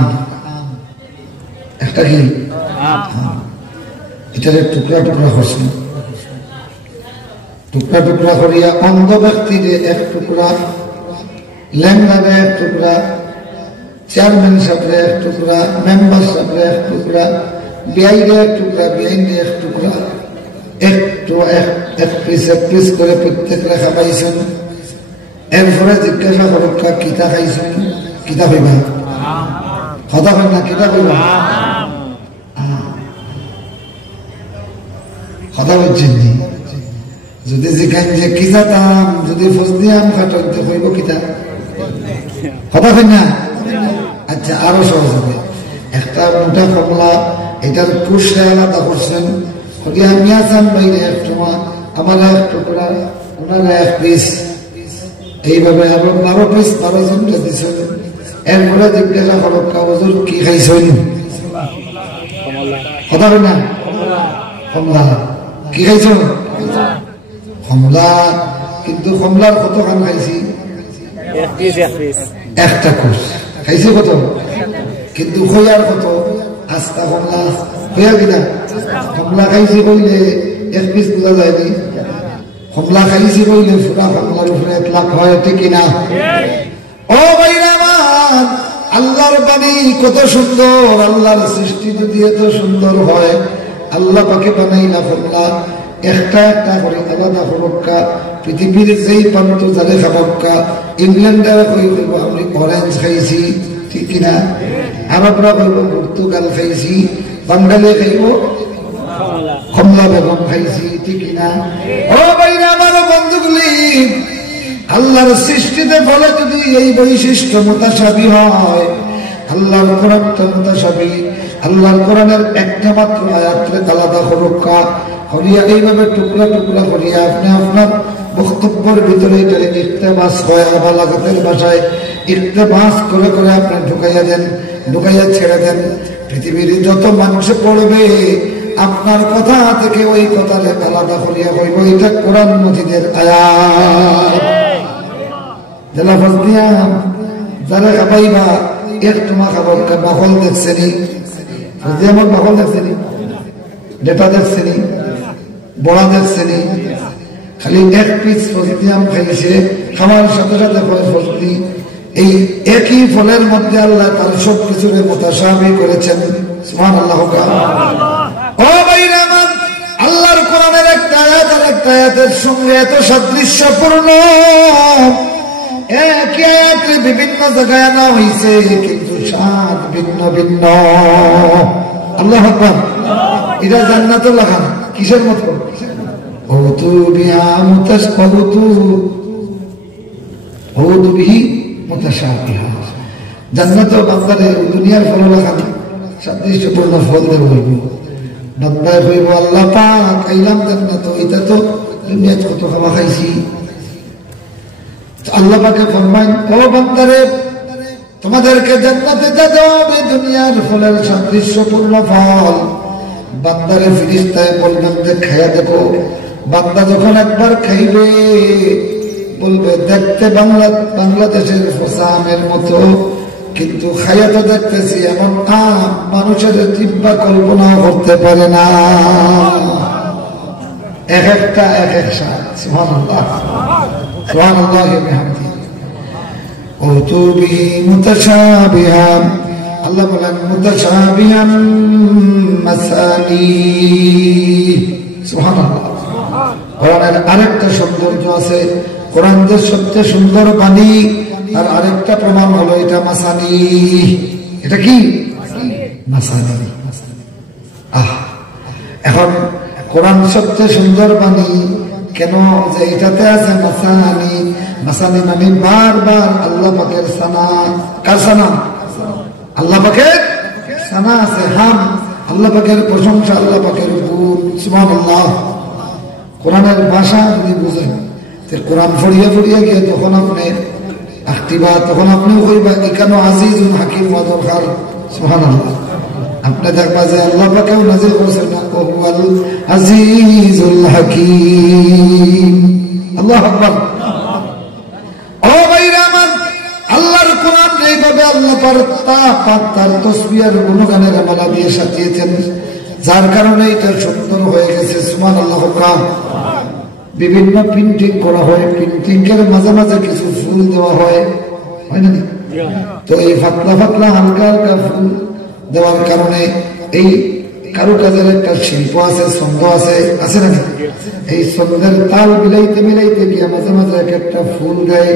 একটা কি এটার টুকরা টুকরা করছেন, টুকরা টুকরা করিয়া অন্ধ ব্যক্তির এক টুকরা, ল্যাংড়ারে এক টুকরা, চেয়ারম্যান সাহেবের এক টুকরা, মেম্বার সাহেবের এক টুকরা, বিআইরে এক টুকরা, বিআইনে এক টুকরা, এক পিস করে প্রত্যেক রেখা পাইছেন। এরপরে জিজ্ঞাসা করো কিতা খাইছেন? কিতা পাইবা? কথা হয় না, কিতা পাইবা? কথা বলছেন নি? যদি জিজ্ঞাসা যে কি জাতাম, যদি ফজলি আম খাটতে কইব কিতা? কথা হয় না? আচ্ছা আরো সহজ হবে, একটা মোটা কমলা, এটার কুশে আলাদা করছেন, আমি আসান বাইরে এক সময় আমার এক টুকরা, ওনার এক পিস, এইভাবে আবার 12 পিস 12 জনটা দিচ্ছেন। এরপরে জিজ্ঞাসা করো হুজুর কি খাইছেন? কথা হয় না? কমলা কি খাইছ? কমলা। কিন্তু কমলার কতখান খাইছি? একটা কোষ খাইছে। কত? কিন্তু খৈয়ার কত? আস্তা কমলা খৈয়া কিনা? কমলা খাইছি কইলে 1 পিস বোঝা যায়নি, কমলা খাইছি কইলে পুরা কমলার উপরে 1 লাখ হয়, ঠিক কিনা? ও ভাইরা আমার, আল্লাহর বাণী কত সুন্দর, আল্লাহর সৃষ্টি যদি এত সুন্দর হয়, আল্লাহ পাকে বানাইলা কমলা একটা একটা করে আলাদা হরক্কা, পৃথিবীর যেই প্রান্ত যারে খাবক্কা, ইংল্যান্ডের কইব আমি অরেঞ্জ খাইছি, ঠিক কিনা? আরবরা কইব পর্তুগাল খাইছি, বাঙালি খাইব কমলা বেগম খাইছি, ঠিক কিনা? ও ভাইরা আমার বন্ধুগুলি, আল্লাহর সৃষ্টিতে ফলে যদি এই বৈশিষ্ট্য মুতাশাবি হয়, আল্লাহর কোরআনটা মুতাশাবি, আল্লাহর কোরআনের একটা মাত্র আয়াতরে আলাদা হরক্কা করিয়া এইভাবে টুকরা টুকরা করিয়া আপনি আপনার বক্তব্যের ভিতরে এটারে ইক্তেবাস হয়, বালাগাতের ভাষায় ইক্তেবাস করে করে আপনি ঢুকাইয়া দেন, ঢুকাইয়া ছেড়ে দেন। পৃথিবীর যত মানুষ পড়বে আপনার কথা থেকে ওই কথারে আলাদা করিয়া হইব এটা কোরআন মজিদের আয়াত। যারা ফজলিয়া যারা খাবাইবা এক তোমা খাবার বাহল দেখছেনি, ফজলিয়া আমার বাহল দেখছেনি, ডেটা দেখছেনি, বড়া দেখছেনি, খালি 1 পিস ফজলি আম খাইছে, খাওয়ার সাথে সাথে ফজলি। এই একই ফলের মধ্যে আল্লাহ তার সব কিছুর মুতাশাবি করেছেন। সুবহানাল্লাহ। ও ভাইরা আমার, আল্লাহর কোরআনের একটা আয়াত আর একটা আয়াতের সঙ্গে এত সাদৃশ্যপূর্ণ, একই আয়াতে বিভিন্ন জায়গায় আনা হয়েছে, কিন্তু স্বাদ ভিন্ন ভিন্ন। আল্লাহু আকবার। এটা জান্নাতুল লাগান কিসের মতো? ওতু বিহা মুতাশাবিহু, ওতু বিহি মুতাশাবিহা। জান্নাত বান্দারে দুনিয়ার ফল লাগান সাদৃশ্যপূর্ণ ফল দেব। বান্দায় কইব আল্লাহ পাক আইলাম জান্নাত, এটা তো দুনিয়াতে কত খাওয়া খাইছি। আল্লাহ পাকে ফরমান, ও বান্দারে তোমাদেরকে জান্নাতে যেতে হবে, দুনিয়ার ফলের সাদৃশ্যপূর্ণ ফল। বান্দারে ফেরেশতায় বলবেন যে খাইয়া দেখো। বান্দা যখন একবার খাইবে বলবে দেখতে বাংলাদেশের ফসামের মতো, কিন্তু খাইয়া তো দেখতেছি এমন আম মানুষের জিহ্বা কল্পনা করতে পারে না। এক একটা এক এক স্বাদ। সুবহানাল্লাহ সুবহানাল্লাহ বিহামদিহি। উতু বিহি মুতাশাবিহান, আল্লাহ বলেন মুতাশাবিহান মাসানি। সুবহানাল্লাহ। কোরআনের আরেকটা সৌন্দর্য আছে, কোরআন যে সবচেয়ে সুন্দর বাণী, আর আরেকটা প্রমাণ হলো এটা মাসানি। এটা কি মাসানি? এখন কোরআন সবচেয়ে সুন্দর বাণী কেন? যে এটাতে আছে মাসানি। মাসানি মানে বারবার আল্লাহ পাকের সানা। কার সানা? আল্লাহ পাকের সানা আছে, হাম আল্লাহ পাকের প্রশংসা, আল্লাহ পাকের গুণ। সুবহানাল্লাহ। কোরআনের ভাষা যদি বুঝেন, কোরআন ফড়িয়া ফড়িয়া গিয়ে তখন আপনি আখতিবা, তখন আপনিও কইবা এখানে আজিজুল হাকিম ওয়া দরকার। সুবহানাল্লাহ। আপনি দেখবা যে আল্লাহ পাকেও নাযিল করেছেন ওয়াল আজিজুল হাকিম। আল্লাহু আকবার। ও ভাইরা আমার, আল্লাহর কোরআন এইভাবে আল্লাহ পাক তার তাসবিহের গুণগানের মালা দিয়ে সাজিয়েছেন, যার কারণে এটা সুন্দর হয়ে গেছে। সুবহানাল্লাহ। বিভিন্ন প্রিন্টিং করা হয়, প্রিন্টিং এর মাঝে মাঝে কিছু ফুল দেওয়া হয়, হয় না? তো এই পাতলা পাতলা হালকা হালকা ফুল দেওয়ার কারণে এই কারুকাজের একটা শিল্প আছে, ছন্দ আছে, আছে না? এই ছন্দের তাল মিলাইতে মিলাইতে গিয়ে মাঝে মাঝে এক একটা ফুল দেয়।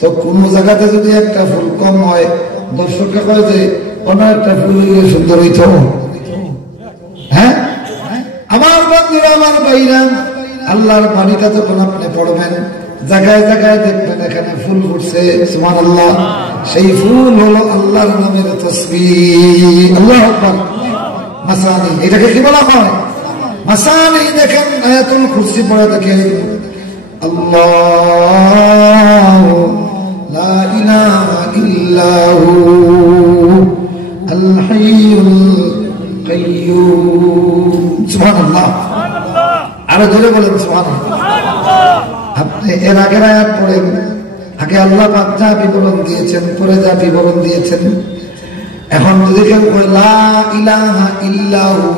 তো কোনো জায়গাতে যদি একটা ফুল কম হয়, দর্শককে কয় যে অন্য একটা ফুল দিলে সুন্দর হইত। হ্যাঁ আমার বন্ধুরা, আমার ভাইরা, আল্লাহর বাণীটা যখন আপনি পড়বেন, জায়গায় জায়গায় দেখবেন এখানে ফুল ফুটছে। সুবহানাল্লাহ। সেই ফুল হলো আল্লাহর নামের তাসবিহ। আল্লাহু আকবার। মাসানি, এটাকে কি বলা হয়? মাসানি। দেখেন আয়াতুল কুরসি পড়ে দেখেন, আল্লাহু লা ইলাহা ইল্লাহু আল হাইয়ুল কাইয়্যুম। সুবহানাল্লাহ। আরো জোরে বলেন সুবহানাল্লাহ। আপনি এর আগের আয়াত পড়েন, আগে আল্লাহ পাক যা বিবরণ দিয়েছেন, পরে যা বিবরণ দিয়েছেন। এখন যদি কেউ কয় লা ইলাহা ইল্লাহু,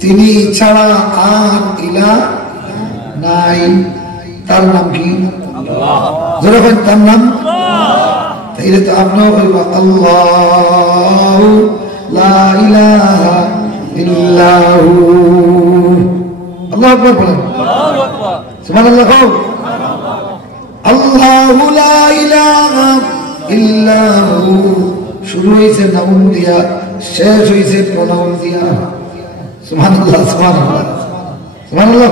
তিনি ছাড়া আর ইলাহ নাই, তার নাম কি? জোরে বলেন, তার নাম? তাইলে তো আপনিও বলবেন আল্লাহু লা ইলাহা ইল্লাহু। আল্লাহু আকবার বলেন। সুবহানাল্লাহ। আল্লাহু লা ইলাহা ইল্লাহু, শুরু হইছে নাউন দিয়া, শেষ হইছে প্রনাউন দিয়া। সুবহানাল্লাহ সুবহানাল্লাহ সুবহানাল্লাহ।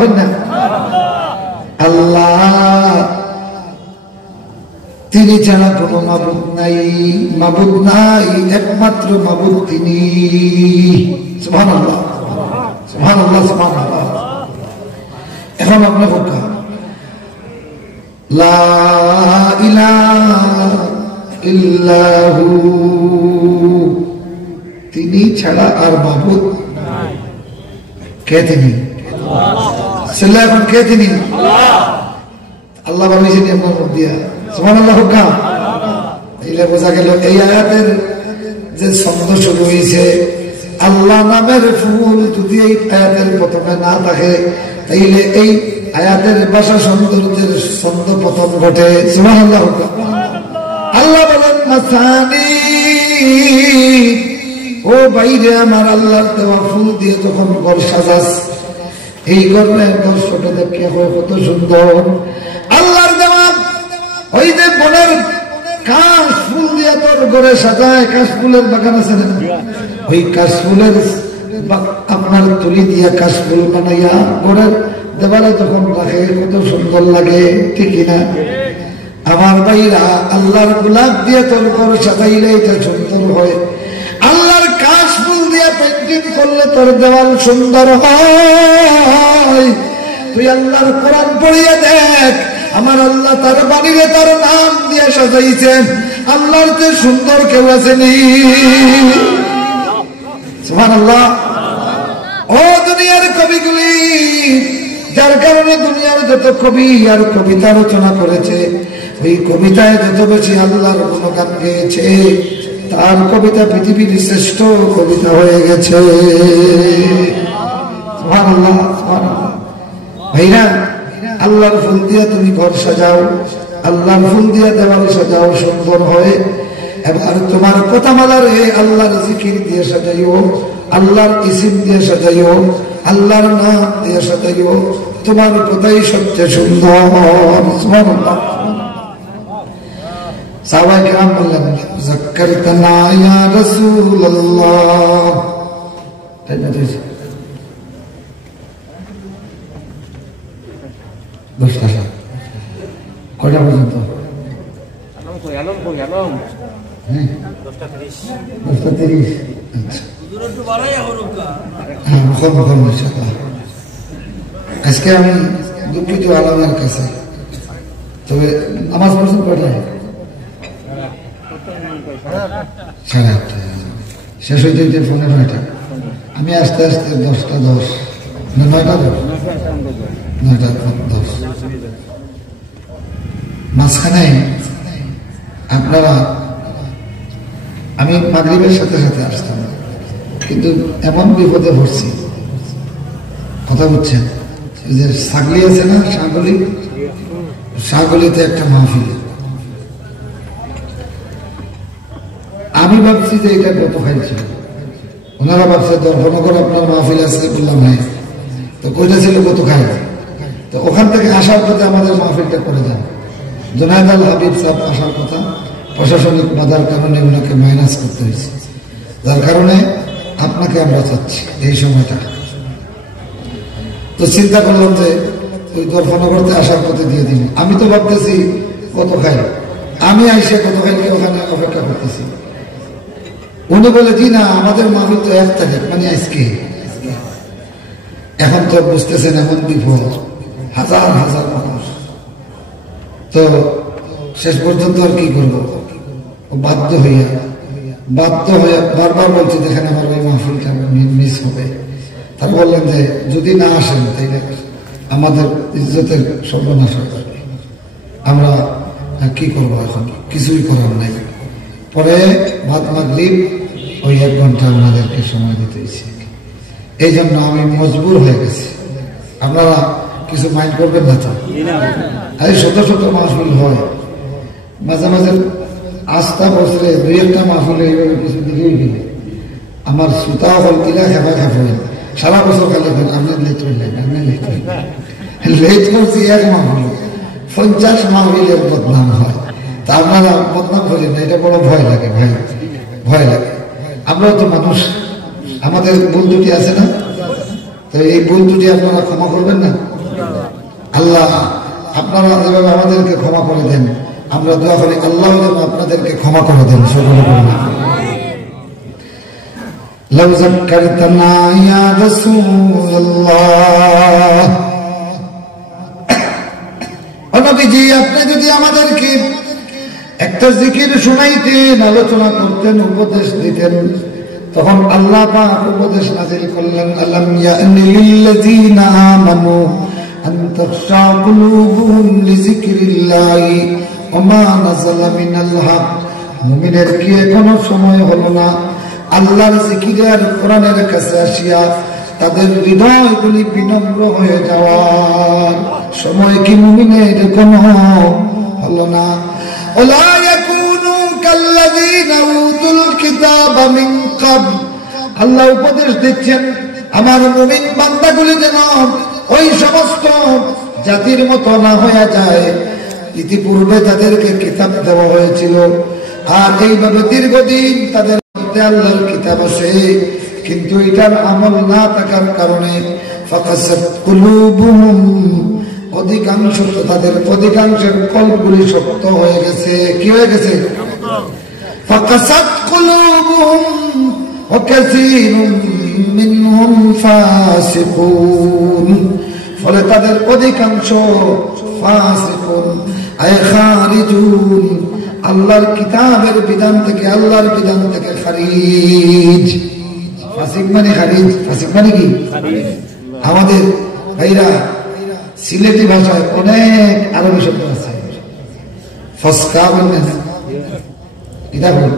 আল্লাহ, তিনি ছাড়া কোনো মাবুদ নাই, মাবুদ নাই, একমাত্র মাবুদ তিনি। সুবহানাল্লাহ সুবহানাল্লাহ সুবহানাল্লাহ। এখন আপনি বলুন লা ইলাহা ইল্লাহু, তিনি ছাড়া আর মাবুদ কে? তিনি। আল্লাহ। এখন কে তিনি? আল্লাহ বলেছেন আপনার মুখ দিয়া। সুবহানাল্লাহ। তাইলে বোঝা গেল এই আয়াতের যে ছন্দ শুরু হয়েছে, আল্লাহ নামের ফুল যদি এই আয়াতের প্রথমে না থাকে, তাইলে এই আয়াতের ভাষা সৌন্দর্যের ছন্দ পতন ঘটে। সুবহানাল্লাহ। আল্লাহ বলেন মাসানি, ও বাইরে আমার আল্লাহর দেওয়া ফুল দিয়ে যখন ঘর সাজাস, এই ঘরের দর্শকে দেখে হয় কত সুন্দর। আল্লাহর দেওয়া ওই যে বনের কাশ ফুল দিয়ে তোর ঘরে সাজায়, কাশ ফুলের বাগান আছে না? ওই কাশ ফুলের আপনার তুলি দিয়া কাশ ফুল বানাইয়া ঘরের দেওয়ালে যখন রাখে কত সুন্দর লাগে, ঠিক না? আমার ভাইরা, আল্লাহর গোলাপ দিয়ে তোর ঘর সাজাইলে এটা সুন্দর হয়। আল্লাহর কাশ ফুল দিয়ে পেন্টিং করলে তোর দেওয়াল সুন্দর হয়। তুই আল্লাহর কোরআন পড়িয়ে দেখ, আমার আল্লাহ তার বাড়িরে তার নাম দিয়ে সাজাইছেন। আল্লাহর যে সুন্দর কেউ আসেনি। সুবহানাল্লাহ। ও দুনিয়ার কবিগুলি, যার কারণে দুনিয়ার যত কবি আর কবিতা রচনা করেছে, ওই কবিতায় যত বেশি আল্লাহর গুণগান গেয়েছে তার কবিতা পৃথিবীর শ্রেষ্ঠ কবিতা হয়ে গেছে। সুবহানাল্লাহ, সুবহানাল্লাহ। ভাইরা, আল্লাহর ফুল দিয়া তুমি ঘর সাজাও, আল্লাহর ফুল দিয়া দেওয়াল সাজাও সুন্দর হয়। এবার তোমার কথামালারে আল্লাহর জিকির দিয়ে সাজাইও, আল্লাহর ইসিম দিয়ে সাজাইও, আল্লাহর নাম দিয়ে সাজাইও, তোমার কথাই সবচেয়ে সুন্দর। সুবহানাল্লাহ। সাহাবায়ে কেরাম বললেন, যাক্কারতানা ইয়া রাসূলুল্লাহ। তাই না? 10 টাকা কয়টা পর্যন্ত? 10:30। আজকে আমি দুঃখিত আলমের কাছে, তবে নামাজ পড়ছেন কয়টায়? 8:30। শেষ হইতে হইতে 9:30। আমি আস্তে আস্তে 10:10 9:10 মাঝখানে আপনারা, আমি মাগরিবের সাথে সাথে আসতাম, কিন্তু এমন বিপদে পড়ছি, কথা বুঝছেন, যে ছাগলি আছে না, শাহগলিতে একটা মাহফিল। আমি ভাবছি যে এটা গত খাইছিল, ওনারা ভাবছে দর্পনগর আপনার মাহফিল আছে, বললাম হ্যাঁ। তো কইটা ছিল গত খাই। তো ওখান থেকে আসার পথে আমাদের মাহফিলটা করে যান। জুনায়েদ আল হাবিব সাহেব আসার কথা, প্রশাসনিক বাধার কারণে ওনাকে মাইনাস করতে হয়েছে, যার কারণে আপনাকে আমরা চাচ্ছি এই সময়টা। তো চিন্তা করলাম যে ওই দর্পনগরতে আসার পথে দিয়ে দিন। আমি তো ভাবতেছি কত খাই, আমি আইসে কত খাইকে ওখানে অপেক্ষা করতেছি। উনি বলে জি না, আমাদের মাহফিল তো 1 তারিখ, মানে আজকে। এখন তো বুঝতেছেন এমন বিপদ, হাজার হাজার মানুষ। তো শেষ পর্যন্ত আর কি করবো, বাধ্য হইয়া বারবার বলছে যেখানে আমার ওই মাহফিলটা মিস হবে। তারা বললেন যে যদি না আসেন তাইলে আমাদের ইজ্জতের সর্বনাশ হবে, আমরা কি করবো, এখন কিছুই করার নাই। পরে বাদ মাগরিব ওই 1 ঘন্টা আমাদেরকে সময় দিতে হয়েছে। এই জন্য আমি মজবুর হয়ে গেছি। আপনারা কিছু মাইন্ড করবেন না তো? এই শত শত মাহফিল হয়, মাঝে মাঝে আস্থা বছরে 2-1টা মাহফিলে এইভাবে কিছু দিকেই গেলে আমার সুতা হল দিলা খেপা খেপা সারা বছর খালি আপনি লেট হইলেন, আপনি লেট হইলেন, লেট করছি 1 মাহফিল 50 মাহফিলের বদনাম হয়। তা আপনারা বদনাম করেন না, এটা বড় ভয় লাগে ভাই, ভয় লাগে। আমরাও তো মানুষ, আমাদের ভুল ত্রুটি আছে না? তো এই ভুল ত্রুটি আপনারা ক্ষমা করবেন না? আল্লাহ আপনারা যেভাবে আমাদেরকে ক্ষমা করে দেন, আমরা দোয়া করি আল্লাহ যেন আপনাদেরকে ক্ষমা করে দেন, সকলে করে দেন। লাউ যাক্কারতানা ইয়া রাসূলুল্লাহ, ও নবীজি আপনি যদি আমাদেরকে একটা জিকির শুনাইতেন, আলোচনা করতেন, উপদেশ দিতেন, তখন আল্লাহ পাক উপদেশ নাযিল করলেন, আলাম ইয়ানি লিল্লাযীনা আমানু আন তাখশা কুলুবুহুম লিযিকরিল্লাহি ওয়া মা নাযালা মিনাল হক। মুমিনের কি এখনো সময় হলো না আল্লাহর জিকিরে আর কোরআনের কাছে আসিয়া তাদের হৃদয়গুলি বিনম্র হয়ে যাওয়ার সময় কি মুমিনের এখনো হলো না? ওয়ালা ইয়াকুনু কাল্লাযীনা উতুল কিতাবা মিন ক্বাবল, আল্লাহ উপদেশ দিচ্ছেন আমার মুমিন বান্দাগুলি যেন ওই সমস্ত জাতির মতো না হয়ে যায় ইতিপূর্বে তাদেরকে কিতাব দেওয়া হয়েছিল, আর এইভাবে দীর্ঘদিন তাদের মধ্যে আল্লাহর কিতাব আছে, কিন্তু এটার আমল না থাকার কারণে ফাকাসাত কুলুবুহুম, অধিকাংশের কলবগুলি শক্ত হয়ে গেছে। কি হয়ে গেছে? ফাকাসাত কুলুবুহুম ওয়া কাসীরুম মিনহুম ফাসিকুন, ফলে তাদের অধিকাংশ ফাসিকুন আয় খারিজুন, আল্লাহর কিতাবের বিধান থেকে, আল্লাহর বিধান থেকে খারিজ। ফাসিক মানে খারিজ, ফাসিক মানে কি? আমাদের ভাইরা সিলেটি ভাষায় অনেক আরবি শব্দ আছে। ফসকা বললেন কিতা বল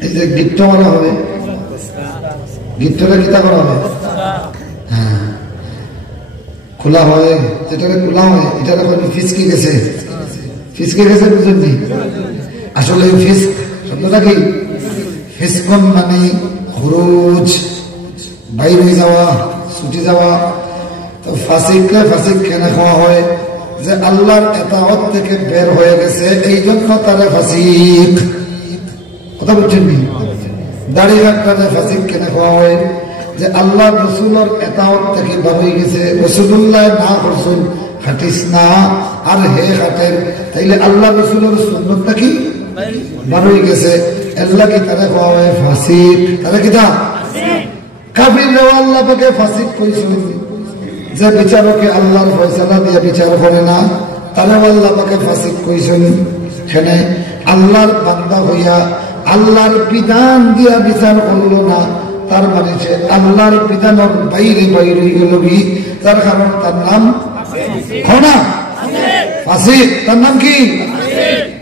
এই যে গিট্ট মারা হবে গিট্টটা কিতা করা হবে হ্যাঁ খোলা হয় যেটাকে খোলা হয় এটা ফিসকি গেছে বুঝলেন আসলে ফিস্ক শব্দটা কি ফিসকন মানে খুরুজ বাইরে যাওয়া ছুটি যাওয়া তো ফাসিক কেন খাওয়া হয় যে আল্লাহর ইতাআত থেকে বের হয়ে গেছে এই জন্য তারা ফাসিক কথা বলছেন নি দাঁড়িয়ে রাখতে ফাসিক কেন খাওয়া হয় যে আল্লাহ রাসূলের ইতাআত থেকে বের হয়ে গেছে রাসূলুল্লাহ না করছেন হাটিস না আর হে হাটের তাইলে আল্লাহ রাসূলের সুন্নাতটা কি বের হয়ে গেছে আল্লাহ কি তারা খাওয়া হয় ফাসিক তারা কি তা কাফিররা আল্লাহ পাকে ফাসিক কইছেন যে বিচারকে আল্লাহর ফয়সালা দিয়ে বিচার করে না তারা আল্লাহ পাকে ফাসিক কইছেন এখানে আল্লাহর বান্দা হইয়া আল্লাহর বিধান দিয়া বিচার করলো না তার মানে সে আল্লাহর বিধানের বাইরে হয়ে গেল কি তার কারণ তার নাম খনা ফাসিক তার নাম কি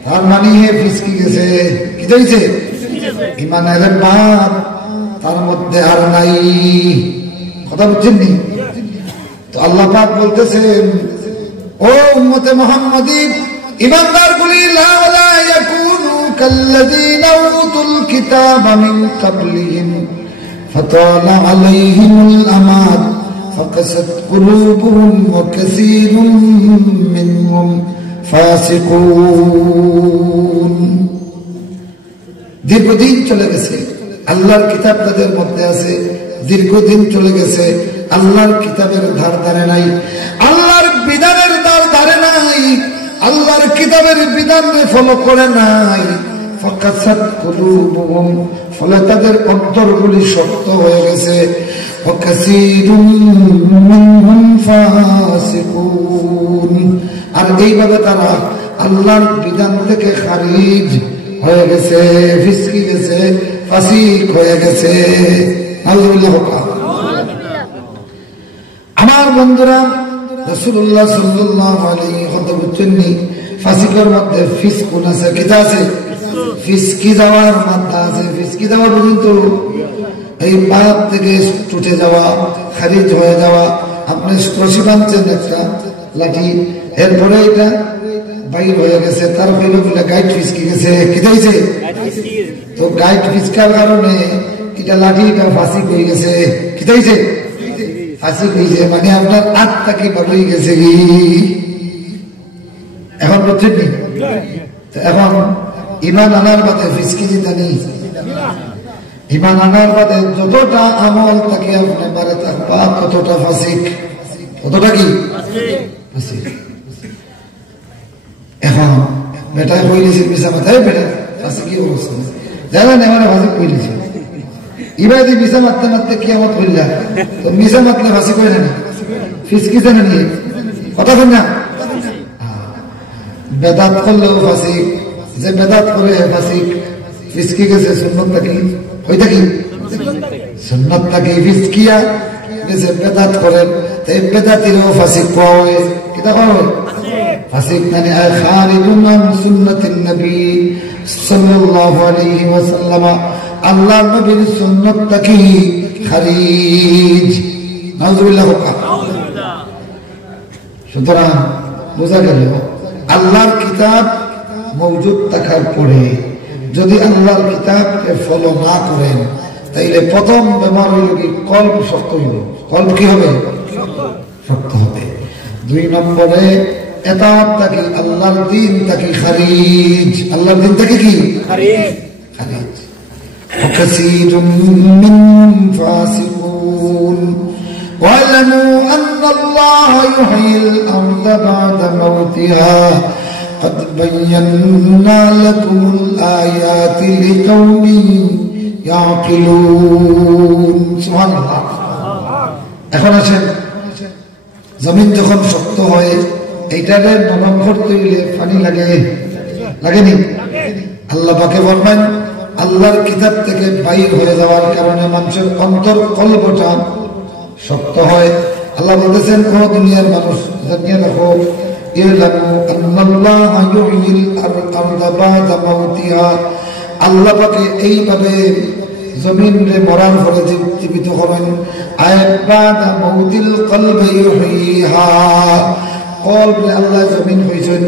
তার মানে হে ফিসকি গেছে কি হইছে ইমানের বাদ তার মধ্যে আর নাই কথা বুঝছেন নি তো আল্লাহ পাক বলতেছেন ও উম্মতে মুহাম্মাদী ঈমানদারগুলি লা ওয়ালা ইয়াকুনু কাল্লাযীনা উতুল কিতাবা মিন ক্বাবলিহিম ফাতালা আলাইহিমুল আমাদ ফাকাসাত কুলুবুহুম ওয়া কাসীরুম মিনহুম ফাসিকুন দীর্ঘদিন চলে গেছে আল্লাহর কিতাব তাদের মধ্যে আছে দীর্ঘদিন চলে গেছে আল্লাহর কিতাবের ধার ধারে নাই আল্লাহর বিধানের ধার ধারে নাই আল্লাহর কিতাবের বিধানে ফলো করে নাই ফাকাসাত কুলুবুহুম ফলে তাদের অন্তরগুলি শক্ত হয়ে গেছে ওয়া কাসীরুম মিনহুম ফাসিকুন আর এইভাবে তারা আল্লাহর বিধান থেকে খারিজ হয়ে গেছে ফিসকি গেছে ফাসিক হয়ে গেছে আল্লাহ আমার বন্ধুরা রাসূলুল্লাহ সাল্লাল্লাহু আলাইহি ওয়াসাল্লাম ফাসিকের মধ্যে ফিসকুন আছে কিতা আছে ফিসকি যাওয়ার মাত্রা আছে ফিসকি যাওয়া পর্যন্ত এই পাপ থেকে ছুটে যাওয়া খারিজ হয়ে যাওয়া আপনি রশি বাঁধছেন একটা লাঠি এরপরে এটা বাইর হয়ে গেছে তারপরে বলে গাইড ফিসকি গেছে কি হয়েছে তো গাইড ফিসকার কারণে এটা লাঠিটা ফাঁসি হয়ে গেছে কি হয়েছে ফাঁসি হয়েছে মানে আপনার আত্মা কি হয়ে গেছে কি এখন বলছেন নি এখন ইমান আনার বাদে ফিসকি দিতে নেই ইমান আনার বাদে যতটা আমল তাকে আপনি বারে থাকবা ততটা ফাঁসিক ততটা কি ফাঁসিক এখন বেটায় কইলেছি মিশা মাথায় বেটা ফাঁসি কি অবস্থা জানেন এবারে ফাঁসি কইলেছি এবার যদি মিশা মারতে মারতে কিয়ামত হইলা তো মিশা মারলে ফাঁসি করে না ফিসকি জানে নিয়ে কথা বল না বেদাত করলেও ফাঁসি যে বেদাত করে ফাঁসি ফিসকি গেছে সুন্নতটা কি হইতা কি সুন্নতটা কি ফিসকিয়া যে বেদাত করেন এই বেদাতিরও ফাঁসি কোয়া হয় কিতা কোয়া হয় ফাসিক মানে খারিজুন আন সুন্নাতিন নবী সাল্লাল্লাহু আলাইহি ওয়াসাল্লাম আল্লাহর নবীর সুন্নাতটা কি খারিজ নাউযুবিল্লাহ সুতরাং বোঝা গেল আল্লাহর কিতাব মওজুদ থাকার পরে যদি আল্লাহর কিতাবকে ফলো না করেন তাইলে প্রথম ব্যবহার হইল কি কলব শক্ত হইল কলব কি হবে শক্ত হবে দুই নম্বরে এতাআত তাকি আল্লাহর দ্বীন তাকি খারিজ আল্লাহর দ্বীন তাকি কি খারিজ খারিজ কাসীরুম মিনহুম ফাসিকুন ওয়ালামু আন্নাল্লাহা ইউহয়িল আরদা বা'দা মাউতিহা قد بينا لكم الآيات لقوم يعقلون سبحان الله এখন আছেন জমিন যখন শক্ত হয় এইটারে নরম করতে হইলে পানি লাগেনি আল্লাহ পাকে বলবেন আল্লাহর কিতাব থেকে বাইর হয়ে যাওয়ার কারণে মানুষের অন্তর কলবটা শক্ত হয় আল্লাহ বলতেছেন ও দুনিয়ার মানুষ জানিয়ে রাখো ইলামু আন্নাল্লাহা ইউহয়িল আরদা বা'দা মাউতিহা আল্লাহ পাকে এইভাবে জমিনে মরার পরে জীবিত করেন আয়াবাদা মাউতিল কলবি ইউহয়িহা কলবে আল্লাহ জমিন হইছেন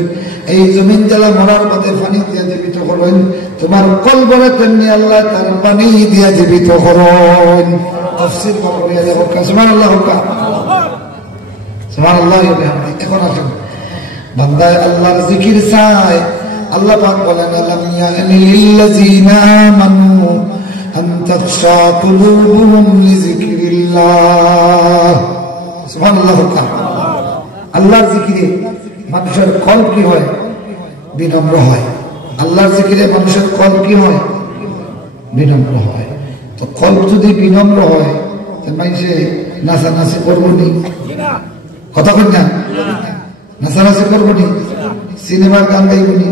এই জমিন যারা মরার পথে পানি দিয়ে জীবিত করেন তোমার কলবরে তেমনি আল্লাহ তার পানি দিয়ে জীবিত করেন তাফসীর করিয়া দেখো সুবহানাল্লাহ সুবহানাল্লাহ এখন আসুন বান্দা আল্লাহর জিকির চায় আল্লাহ পাক বলেন আলাম ইয়ানি লিল্লাযিনা আমানু আন তাখশা কুলুবুহুম লিযিকরিল্লাহ সুবহানাল্লাহ আল্লাহর জিকিরে মানুষের কলব কি হয় বিনম্র হয় আল্লাহর জিকিরে মানুষের কলব কি হয় বিনম্র হয় তো কলব যদি বিনম্র হয় তাহলে মানুষে নাচানাচি করবো নি কথা কই না নাচানাচি করবো নি সিনেমার গান গাইব নি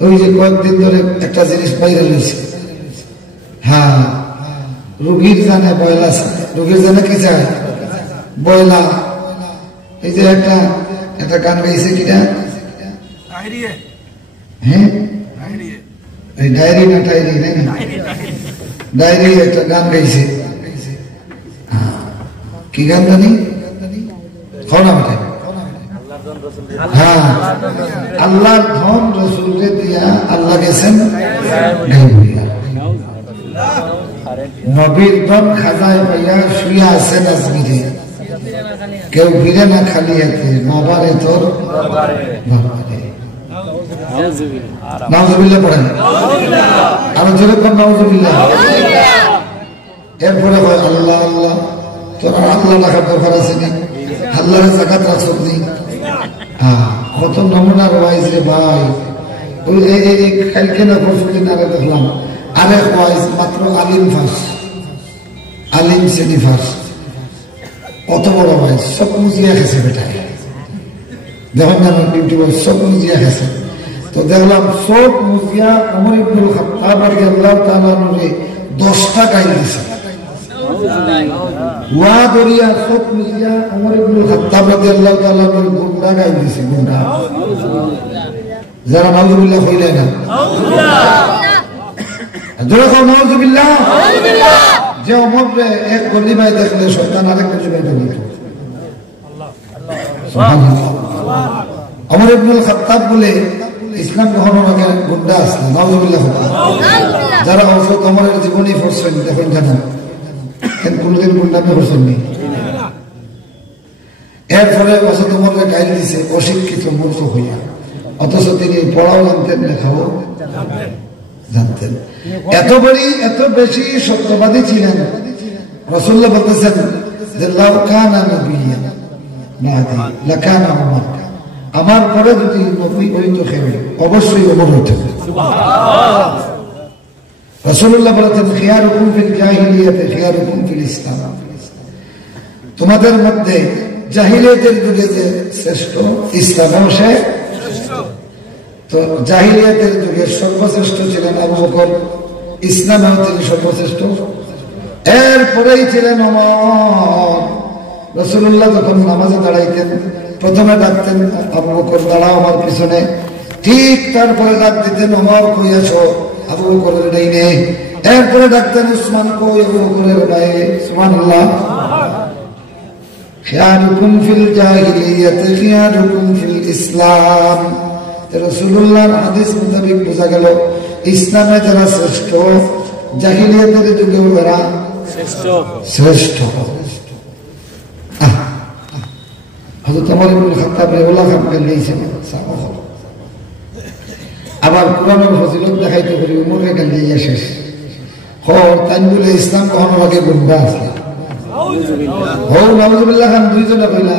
ওই যে কয়েকদিন ধরে একটা জিনিস ভাইরাল হয়েছে হ্যাঁ রোগীর জানে বয়লা রোগীর জানে কি চায় বয়লা এই যে একটা গান গাইছে কিনা হ্যাঁ এই ডায়েরি না টাইরি নাই না ডায়েরি একটা গান গাইছে কি গান জানি খাওয়া বেটা হ্যাঁ আল্লাহর ধন রসুলকে দিয়া আল্লাহ গেছেন নবীর ধন খাজায় পাইয়া শুয়ে আছেন আজমিরে কেউ ফিরে না খালি হাতে বাবারে তোর নাউজুবিল্লাহ পড়েন আরো জোরে কোন নাউজুবিল্লাহ এরপরে হয় আল্লাহ আল্লাহ তোর আল্লাহ রাখার দরকার আছে না আল্লাহর যাকাত রাখছ নি কত নমুনার ওয়াইজ রে ভাই ওই কালকে না পরশুদিন আগে দেখলাম আরেক ওয়াইজ মাত্র আলিম ফাঁস আলিম শ্রেণী ফাঁস কত বড় ওয়াইজ সব মুজিয়া খেছে বেটায় দেখুন না ইউটিউবে সব মুজিয়া খেছে তো দেখলাম সব মুজিয়া ওমর ইবনুল খাত্তাব রাদিয়াল্লাহু তাআলা নূরে 10টা গাইল দিছে ওয়া দরিয়া সব মুজিয়া ওমর ইবনুল খাত্তাব রাদিয়াল্লাহু তাআলা নূরে গুন্ডা গাইল দিছে গুন্ডা যারা নাউজুবিল্লাহ কইলেন না জোরে কও নাউজুবিল্লাহ যে ওমরে এক গলি ভাই দেখলে শয়তান আরেক গলি ভাই দেখলে সুবহানাল্লাহ ওমর ইবনুল খাত্তাব বলে ইসলাম গ্রহণের আগে গুন্ডা আসলো নাউজুবিল্লাহ যারা হযরত ওমরের জীবনী পড়ছেন দেখুন জানেন কেন কোনদিন গুন্ডামি করছেন নি এরপরে হযরত ওমরকে গাইল দিছে অশিক্ষিত মূর্খ হইয়া অথচ তিনি পড়াও জানতেন লেখাও জানতেন এত বেশি সত্যবাদী ছিলেন রাসূলুল্লাহ বলতেছেন যে লাউ কানা নবিয়্যান বাদি লাকানা ওমর আমার পরে যদি নবী হইতো খেবে অবশ্যই ওমর হইতো সুবহানাল্লাহ রাসূলুল্লাহ বলেছেন খিয়ারুকুম ফিল জাহিলিয়াতি খিয়ারুকুম ফিল ইসলাম তোমাদের মধ্যে জাহিলিয়াতের যুগে যে শ্রেষ্ঠ ইসলামেও সে তো জাহিলিয়াতের যুগে সর্বশ্রেষ্ঠ ছিলেন আবু বকর ইসলামেও তিনি সর্বশ্রেষ্ঠ এরপরেই ছিলেন ওমর রাসূলুল্লাহ যখন নামাজে দাঁড়াইতেন প্রথমে ডাকতেন আবু বকর দাঁড়াও আমার পিছনে ঠিক তারপরে ডাক দিতেন ওমর কই আসো আবু বকরের ডাইনে এরপরে ডাকতেন উসমান কই আবু বকরের বায়ে সুবহানাল্লাহ খিয়ারুকুম ফিল জাহিলিয়াতি খিয়ারুকুম ফিল ইসলাম রাসূলুল্লাহর হাদিস মোতাবেক বোঝা গেল ইসলামে যারা শ্রেষ্ঠ জাহিলিয়াতের যুগেও যারা শ্রেষ্ঠ হযরত ওমর ইবনে খাত্তাব রাদিয়াল্লাহু তাআলা গাইছেন আবার কোরআনের ফজিলত দেখাইতে পারি ওমরকে গাইয়া শেষ তাই বলে ইসলাম কখনো আগে গুন্ডা আছে নাউজুবিল্লাহ খান দুইজনে কইলা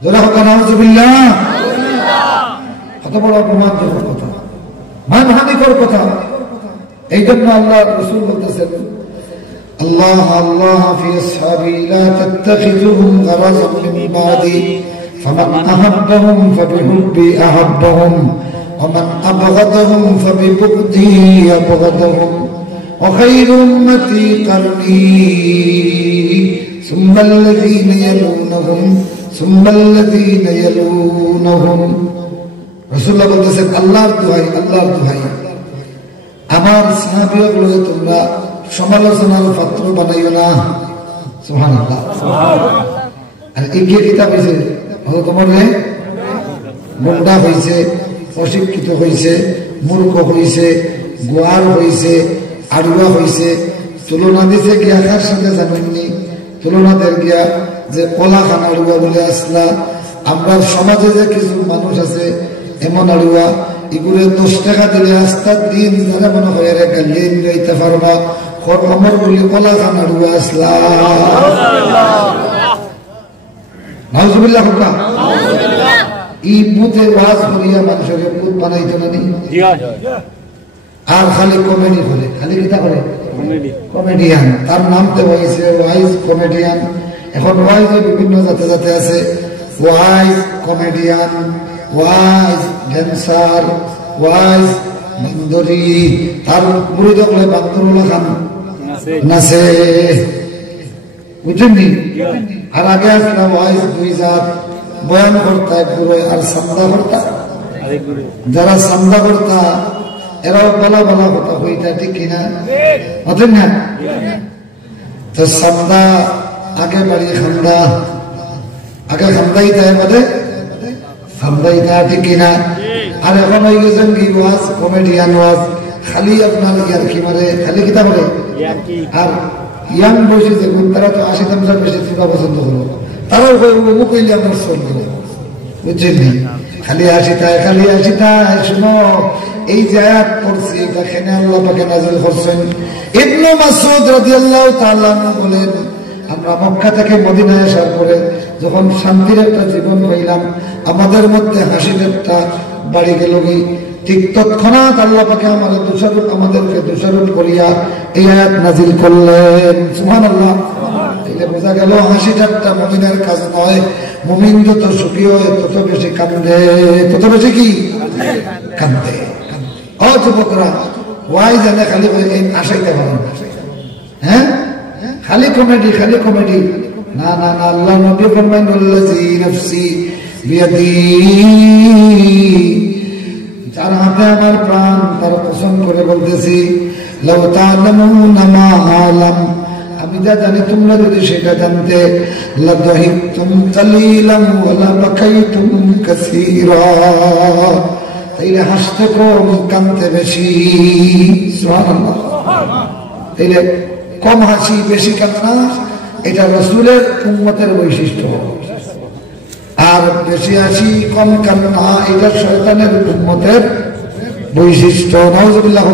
যারা হোক নাউজুবিল্লাহ কত বড় অপমানজনক কথা মানহানিকর কথা এই জন্য আল্লাহ রাসূল বলতেছেন আল্লাহ আল্লাহ ফি আসহাবি লা তাত্তাখিযুহুম গারাযান মিন বাদি ফামান আহাব্বাহুম ফাবিহুব্বি আহাব্বাহুম ওয়া মান আবগাদাহুম ফাবিবুগদি আবগাদাহুম وخير أمتي قرني সুম্মাল্লাযীনা ইয়ালুনহুম সুম্মাল্লাযীনা ইয়ালুনহুম। রাসূলুল্লাহ বলতেছেন আল্লাহর দোহাই, আল্লাহর দোহাই, আমার সাহাবীগুলোকে তোমরা সমালোচনার পাত্র বানাইও না। সুবহানাল্লাহ। আর এগিয়ে কিতাব হয়েছে তোমার গুন্ডা হয়েছে, অশিক্ষিত হয়েছে, মূর্খ হয়েছে, গোয়ার হয়েছে, আড়ুয়া হয়েছে, তুলনা দিছে গিয়া কার সাথে জানেননি? তুলনাদের গিয়া যে কলা খান আড়ুয়া বলে আসলা। আমরা সমাজে যে কিছু মানুষ আছে এমন আড়ুয়া, এগুলো 10 টাকা দিলে আস্তার দিন যারা মনে হয় গালিয়ে নিতে পারবা, আমার বলি কলা খান আড়ুয়া আসলা। নাউজুবিল্লাহ। এই বুথে ওয়াজ করিয়া মানুষের বুথ বানাইতে নানি। আর খালি কমেডি করে, খালি কিতা করে কমেডিয়ান, তার নাম তো হয়েছে ওয়াইজ কমেডিয়ান। এখন ওয়াইজে বিভিন্ন জাতে জাতে আছে, ওয়াইজ কমেডিয়ান, ওয়াইজ ড্যান্সার, ওয়াইজ বান্দরি, তার মুরিদ হলে বান্দরুল্লাহ খান নাচে, বুঝেননি? আর আগে আসলে ওয়াইজ 2 জাত, বয়ান কর্তা এক গুরু আর সান্দা কর্তা। যারা সান্দা কর্তা এরাও বলা বলা কথা হইতা, ঠিক কিনা? বুঝেন না? তো সান্দা আগে বাড়ি খান্দা, আগে খান্দাই দেয় বলে খান্দাই দেয়, ঠিক কিনা? আর এখন হয়ে গেছেন কি ওয়াজ কমেডিয়ান ওয়াজ, খালি আপনার ইয়ার্কি মারে, খালি কিতা বলে। আর ইয়াং বয়সী দেখুন, তারা তো 80 বেশি চুকা পছন্দ করবো, তারাও অমুক হইলে আমার চলবো, বুঝছেন? খালি 80টায়, খালি 80টায়। শুনো, এই যে আয়াত পড়ছি দেখেন আল্লাহ পাকে নাযিল করছেন। ইবনে মাসউদ রাদিয়াল্লাহু তাআলা বলেন, আমরা মক্কা থেকে মদিনায় আসার পরে যখন শান্তির একটা জীবন পাইলাম, আমাদের মধ্যে হাসির একটা বাড়ি গেল কি, ঠিক তৎক্ষণাৎ আল্লাহ পাকে আমাদেরকে দোষারোপ করিয়া এই আয়াত নাযিল করলেন। সুবহানাল্লাহ। এটা বোঝা গেল হাসি ঠাট্টা মুমিনের কাজ নয়। মুমিন যত সুখী হয় তত বেশি কান্দে, তত বেশি কি কান্দে। ও যুবকরা, ওয়াই জানে খালি আসাইতে পারেন, হ্যাঁ খালি কমেডি, খালি কমেডি। না না না, আল্লাহ নবী ফরমায়েন আল্লাযী নাফসি বিয়াদিহি, যার হাতে আমার প্রাণ, তার কসম করে বলতেছি, লাউ তা'লামুনা মা আ'লাম, আমি যা জানি তোমরা যদি সেটা জানতে, লাদাহিকতুম কালিলাম ওয়া লাবাকাইতুম কাসীরা, তাইলে হাসতে কম কাঁদতে বেশি। সুবহানাল্লাহ। তাইলে কম হাসি বেশি কান্না, এটা রাসূলের উম্মতের বৈশিষ্ট্য। আর বেশি হাসি কম কান্না, এটা শয়তানের উম্মতের বৈশিষ্ট্য। নাউজুবিল্লাহ।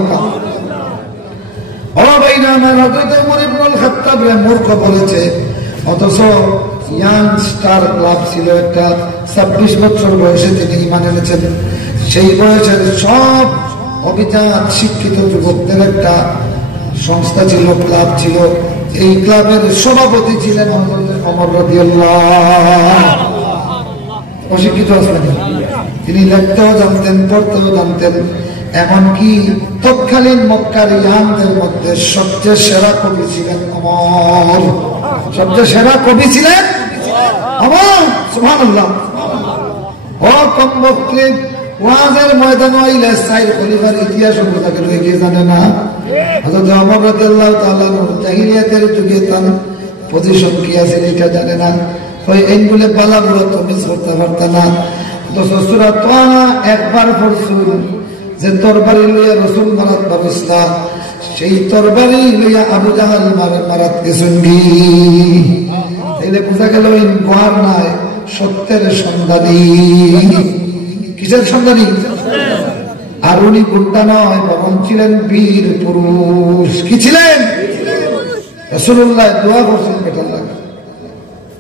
ও ভাইরা আমার, হযরত ওমর ইবনুল খাত্তাব মূর্খ বলেছে, অথচ ইয়াং স্টার ক্লাব ছিল একটা, 26 বছর বয়সে তিনি ঈমান এনেছেন। সেই বয়সের সব অভিজাত শিক্ষিত যুবকদের একটা সংস্থা ছিল, ক্লাব ছিল। এই ক্লাবের সভাপতি ছিলেন হযরত ওমর রাদিয়াল্লাহু। অশিক্ষিত ছিলেন তিনি, লিখতেও জানতেন, পড়তেও জানতেন। এমনকি তৎকালীন মক্কার ইয়াংদের মধ্যে সবচেয়ে সেরা কবি ছিলেন ওমর। সবচেয়ে সেরা কবি ছিলেন ওমর। সুবহানাল্লাহ। ও কমবক্তে ওয়াজের ময়দানে আইলে সাইর খলিফার ইতিহাস সম্পর্কে লয়ে গিয়ে জানে না। হযরত ওমর রাদিয়াল্লাহু তাআলা জাহিলিয়াতের যুগে তার পজিশন কি আছে এটা জানে না। ওই এইগুলো বালা বুড়ো তমিজ করতে পারত না। তো সূরা তাহা একবার পড়ছিল যে তরবারি লইয়া রাসূল মারাত পারছিলা, সেই তরবারি লইয়া আবু জাহাল মারাত গেছেন কি। তাইলে বোঝা গেল এই গোয়ার নাই, সত্যের সন্ধানী। কিসের সন্ধানী? আর উনি গুন্ডা নয়, বরং ছিলেন বীর পুরুষ। কি ছিলেন? রাসূলুল্লাহ দোয়া করছেন বেটার লাগা,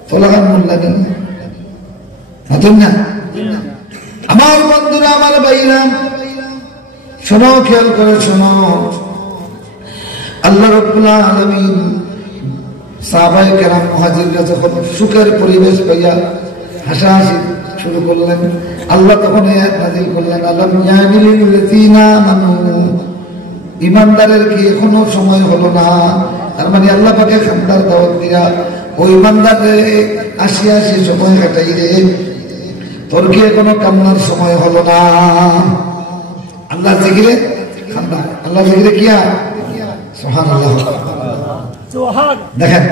তোলাগান মোল্লা নেই না। আমার বন্ধুরা, আমার ভাইরা, শোনো, খেয়াল করে শোনো। আল্লাহ রাব্বুল আলামিন সাহাবায়ে কেরাম মুহাজিররা যখন সুখের পরিবেশ পাইয়া হাসাহাসি শুরু করলেন, আল্লাহ তখন আয়াত নাযিল করলেন, আলাম ইয়ানিল লাযিনা আমানু, ঈমানদারের কি এখনো সময় হলো না তার মানে আল্লাহ পাকে খান্দার দাওয়াত দিয়া ওই বান্দারে ৮০ সময় কাটাই রে, তোর কি কোনো কান্নার সময় হলো না? আল্লাহ জিকিরে খান্দা, আল্লাহ জিকিরে কিয়া সুবহানাল্লাহ। দেখেন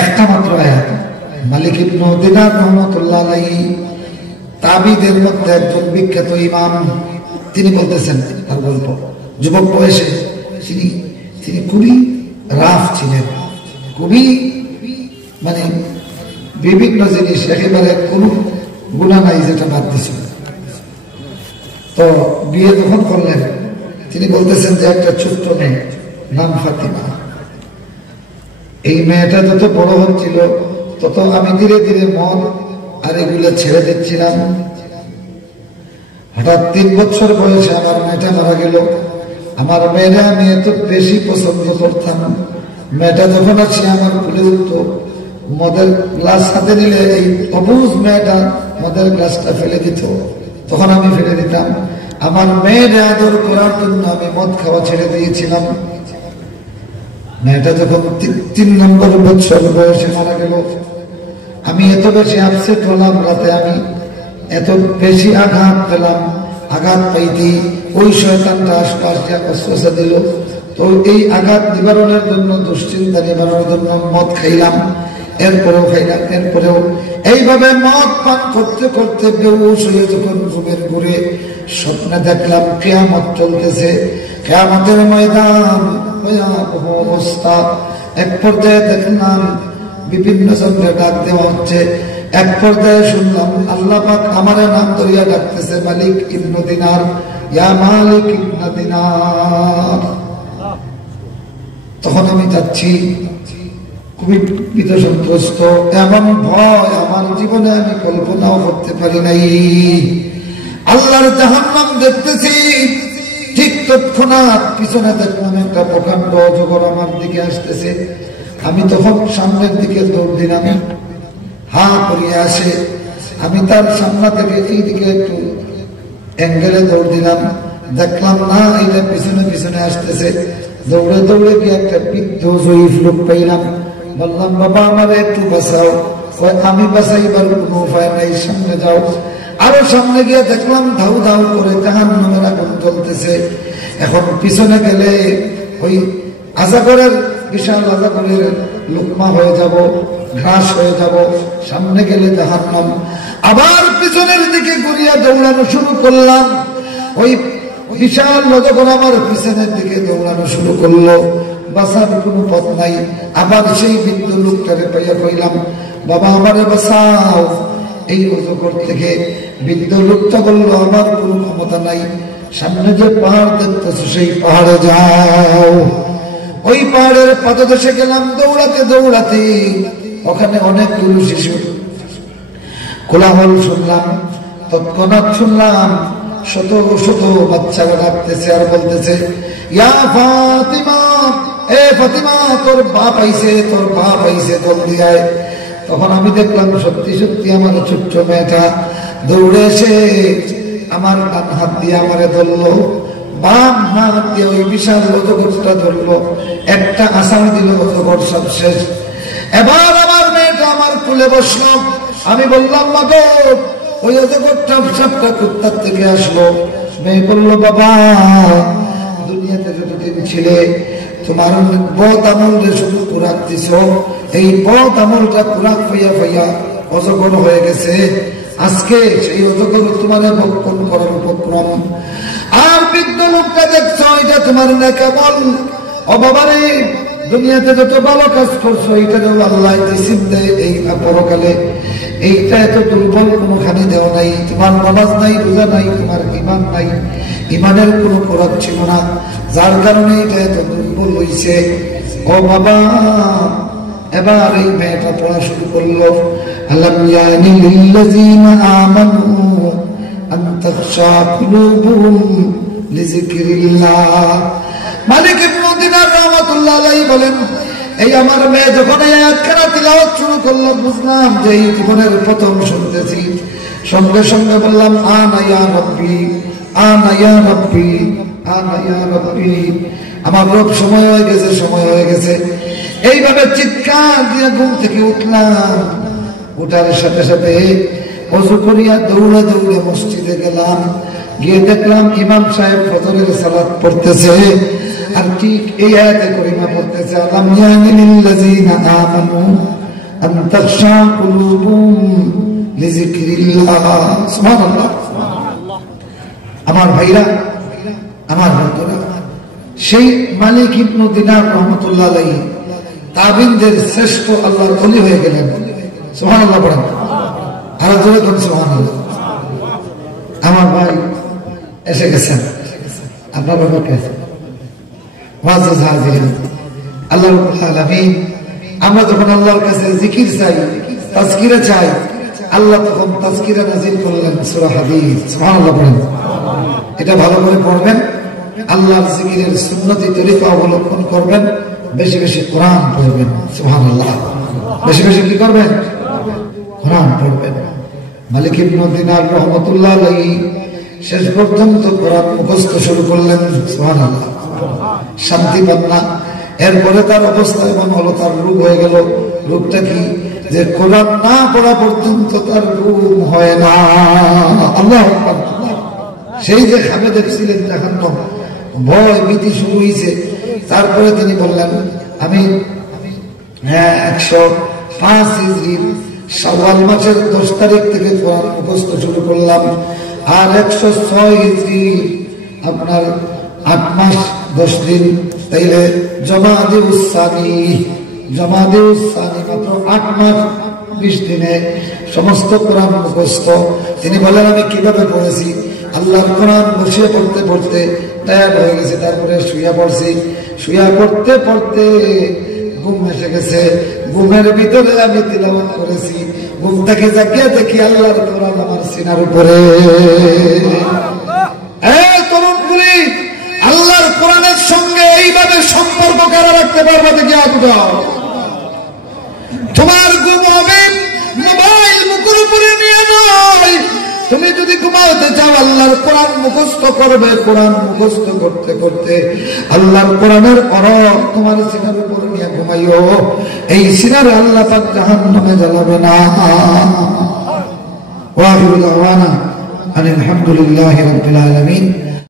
একটা মাত্র আয়াত, মালিক ইবনে দিনার রহমাতুল্লাহ আলাইহি তাবিদের মধ্যে একজন বিখ্যাত ইমাম, তিনি বলতেছেন তার গল্প। যুবক বয়সে তিনি খুবই রাফ ছিলেন, খুবই মানে বিভিন্ন জিনিস একেবারে কোনো গুণা নাই যেটা বাদ দিছিল। তো বিয়ে যখন করলেন, তিনি বলতেছেন যে একটা ছোট্ট মেয়ে নাম ফাতিমা, এই মেয়েটা যত বড় হচ্ছিল তত আমি ধীরে ধীরে মদ আর এগুলো ছেড়ে দিচ্ছিলাম। হঠাৎ ৩ বছর বয়সে আমার মেয়েটা মারা গেল। আমার মেয়েরা আমি এত বেশি পছন্দ করতাম, মেয়েটা যখন আসছে আমার ভুলে উঠত, মদের গ্লাস হাতে নিলে এই অবুজ মেয়েটা মদের গ্লাসটা ফেলে দিত, তখন আমি ফেলে দিতাম। আমার মেয়েরা আদর করার জন্য আমি মদ খাওয়া ছেড়ে দিয়েছিলাম। মেয়েটা যখন ৩ নম্বর বছর বয়সে মারা গেল, আমি এত বেশি আপসেট হলাম, রাতে আমি এত বেশি আঘাত পেলাম। আঘাত পাইতে ওই শয়তানটা আসতে অস্ত্র দিল। তো এই আঘাত নিবারণের জন্য, দুশ্চিন্তা নিবারণের জন্য মদ খাইলাম, এরপরেও খাইলাম, এরপরেও এইভাবে মদ পান করতে করতে বেহুশ হয়ে যখন ঘুমের ঘুরে স্বপ্নে দেখলাম কিয়ামত চলতেছে, কিয়ামতের ময়দান, ভয়াবহ অবস্থা। এক পর্যায়ে দেখলাম বিভিন্ন জনকে ডাক দেওয়া হচ্ছে। এক পর্যায়ে শুনলাম আল্লাহ পাক আমারে নাম ধরিয়া ডাকতেছে, মালিক ইবনে দিনার, ইয়া মালিক ইবনে দিনার। তখন আমি যাচ্ছি খুবই ভীত সন্ত্রস্ত, এমন ভয় আমার জীবনে আমি কল্পনাও করতে পারি নাই। আল্লাহর জাহান্নাম দেখতেছি, ঠিক তৎক্ষণাৎ পিছনে দেখলাম একটা প্রকাণ্ড অজগর আমার দিকে আসতেছে। আমি তখন সামনের দিকে দৌড় দিলাম, হা করিয়ে আসে, আমি তার সামনা থেকে এই দিকে একটু অ্যাঙ্গেলে দৌড় দিলাম, দেখলাম না এটা পিছনে পিছনে আসতেছে। দৌড়ে দৌড়ে গিয়ে একটা বৃদ্ধ জয়ীফ লোক পাইলাম, বললাম বাবা আমার একটু বাঁচাও। আমি বাঁচাইবার কোনো উপায় নাই, সামনে যাও। আরো সামনে গিয়ে দেখলাম ধাউ ধাউ করে জাহান্নামের আগুন জ্বলতেছে। এখন পিছনে গেলে ওই আযাবের বিশাল আযাবের লোকমা হয়ে যাব, ঘাস হয়ে যাব, সামনে গেলে জাহান্নাম। আবার পিছনের দিকে ঘুরিয়া দৌড়ানো শুরু করলাম, ওই বিশাল অজগর আমার পিছনের দিকে দৌড়ানো শুরু করলো, বাঁচার কোনো পথ নাই। আবার সেই বৃদ্ধ লোকটারে পাইয়া কইলাম বাবা আমারে বাঁচাও এই অজগর থেকে। বৃদ্ধ লোকটা বললো আমার কোনো ক্ষমতা নাই, সামনে যে পাহাড় দেখতেছো সেই পাহাড়ে যাও। ওই পাহাড়ের পাদদেশে গেলাম দৌড়াতে দৌড়াতে, ওখানে অনেকগুলো শিশু কোলাহল শুনলাম। তৎক্ষণাৎ শুনলাম শত শত বাচ্চারা ডাকতেছে আর বলতেছে ইয়া ফাতিমা, এ ফাতিমা তোর বাপ আইছে, তোর বাপ আইছে, জলদি আয়। তখন আমি দেখলাম সত্যি সত্যি আমার ছোট্ট মেয়েটা দৌড়ে এসে আমার ডান হাত দিয়ে আমারে ধরলো, বাম হাত দিয়ে ওই বিশাল অজগরটা ধরলো, একটা আসাম দিল, অজগর সব শেষ। এবার আমার মেয়েটা আমার কুলে বসলো। আমি বললাম মাগো ওই অজগরটা সাপটা কুত্তার থেকে আসলো। মেয়ে বললো বাবা দুনিয়াতে যতদিন ছিলে তোমার বদ আমলরে শুধু কুরাক দিছ, এই বদ আমলটা কুরাক হইয়া হইয়া অজগর হয়ে গেছে। আজকে সেই অজগর তোমার ভক্ষণ করার উপক্রম। আর বৃদ্ধ লোকটা দেখছো এটা তোমার নেক আমল। ও বাবারে দুনিয়াতে যত ভালো কাজ করছো এটা আল্লাহ নসিব দেয় এই পরকালে। এইটা এত দুর্বল কোনোখানে দেওয়া নাই। তোমার নামাজ নাই, রোজা নাই, তোমার ঈমান নাই, ঈমানের কোনো কোরআন ছিল না, যার কারণে এটা এত দুর্বল হইছে। ও বাবা এবার এই মেয়েটা পড়া শুরু করলো আলাম ইয়ানি লিল্লাযিনা আমানু আন তাখশা কুলুবুহুম লিযিকরিল্লাহ। মালিক ইবনে দিনার রাহমাতুল্লাহ আলাইহি বলেন এই আমার মেয়ে যখন এই আয়াতখানা তিলাওয়াত শুরু করলো বুঝলাম যে এই জীবনের প্রথম শুনতেছি। সঙ্গে সঙ্গে বললাম আনা ইয়া রাব্বি, আনা ইয়া রাব্বি, আনা ইয়া রাব্বি। আমার রব সময় হয়ে গেছে, সময় হয়ে গেছে। এইভাবে চিৎকার দিয়ে ঘুম থেকে উঠলাম। উঠার সাথে সাথে ওযু করিয়া দৌড়ে দৌড়ে মসজিদে গেলাম। গিয়ে দেখলাম ইমাম সাহেব ফজরের সালাত পড়তেছে, আর ঠিক এই আয়াতে কারিমা পড়তেছে, আলাম ইয়ানি লিল্লাযিনা আমানু আন তাখশা কুলুবুহুম লিযিকরিল্লাহ। সুবহানাল্লাহ। আমার ভাইরা, আমার বন্ধুরা, সেই মালিক ইবনে দিনার রহমাতুল্লাহ আলাইহি তাবিনদের শ্রেষ্ঠ আল্লাহর ওলি হয়ে গেলেন। সুবহানাল্লাহ পড়েন, আর জোরে বলুন সুবহানাল্লাহ। আমার ভাই এসে গেছেন, আপনার বাবাকে মুআজ্জাজ হাজিরিন, আল্লাহ রাব্বুল আলামিন, আমরা যখন আল্লাহর কাছে জিকির চাই, তাজকিরা চাই, আল্লাহ তখন তাজকিরা নাযিল করলেন সূরা হাদীদ। সুবহানাল্লাহ পড়েন। এটা ভালো করে পড়বেন, আল্লাহর জিকিরের সুন্নতি তরিকা অবলম্বন করবেন, বেশি বেশি কোরআন পড়বেন। সুবহানাল্লাহ। বেশি বেশি কি করবেন? কোরআন পড়বেন। মালিক ইবনে দিনার রহমাতুল্লাহ আলাইহি শেষ পর্যন্ত কোরআন মুখস্থ শুরু করলেন। সুবহানাল্লাহ। শান্তি পান না। এরপরে তার অবস্থা এমন হলো, তার রোগ হয়ে গেল। রোগটা কি? যে কোরআন না পড়া পর্যন্ত তার ঘুম হয় না। আল্লাহু আকবার। সেই যে খাবে দেখছিলেন, এখন তো ভয় ভীতি শুরু হয়েছে। তারপরে তিনি বললেন, আমি 105 হিজরির শাওয়াল মাসের 10 তারিখ থেকে কোরআন মুখস্থ শুরু করলাম, আর 106 হিজরি আপনার 8 মাস 10 দিন, তাইলে জমাদিউস সানি মাত্র 8 মাস 20 দিনে সমস্ত কোরআন মুখস্থ। তিনি বলেন, আমি কিভাবে পড়েছি? আল্লাহর কোরআন বসে পড়তে পড়তে টায়ার্ড হয়ে গেছে, তারপরে শুয়া পড়ছি। শুয়া পড়তে পড়তে ঘুম এসে গেছে। ঘুমের ভিতরে আমি তিলাওয়াত করেছি। ঘুম থেকে জাগিয়ে দেখি আল্লাহর কোরআন আমার সিনার উপরে। তরুণগুলি, আল্লাহর কোরআনের সঙ্গে এইভাবে সম্পর্ক কারা রাখতে পারবে? দেখি হাত উঠাও। তোমার ঘুম হবে মোবাইল মুখের উপরে নিয়ে নয়। তুমি যদি ঘুমাতে চাও, আল্লাহর কোরআন মুখস্থ করবে। কোরআন মুখস্থ করতে করতে আল্লাহর কোরআনের অরব তোমার সিনার উপর নিয়ে ঘুমাইও। এই সিনারে আল্লাহ পাক জাহান্নামে জ্বালাবে না। ওয়া আখিরু দাওয়ানা আলহামদুলিল্লাহি রাব্বিল আলামিন।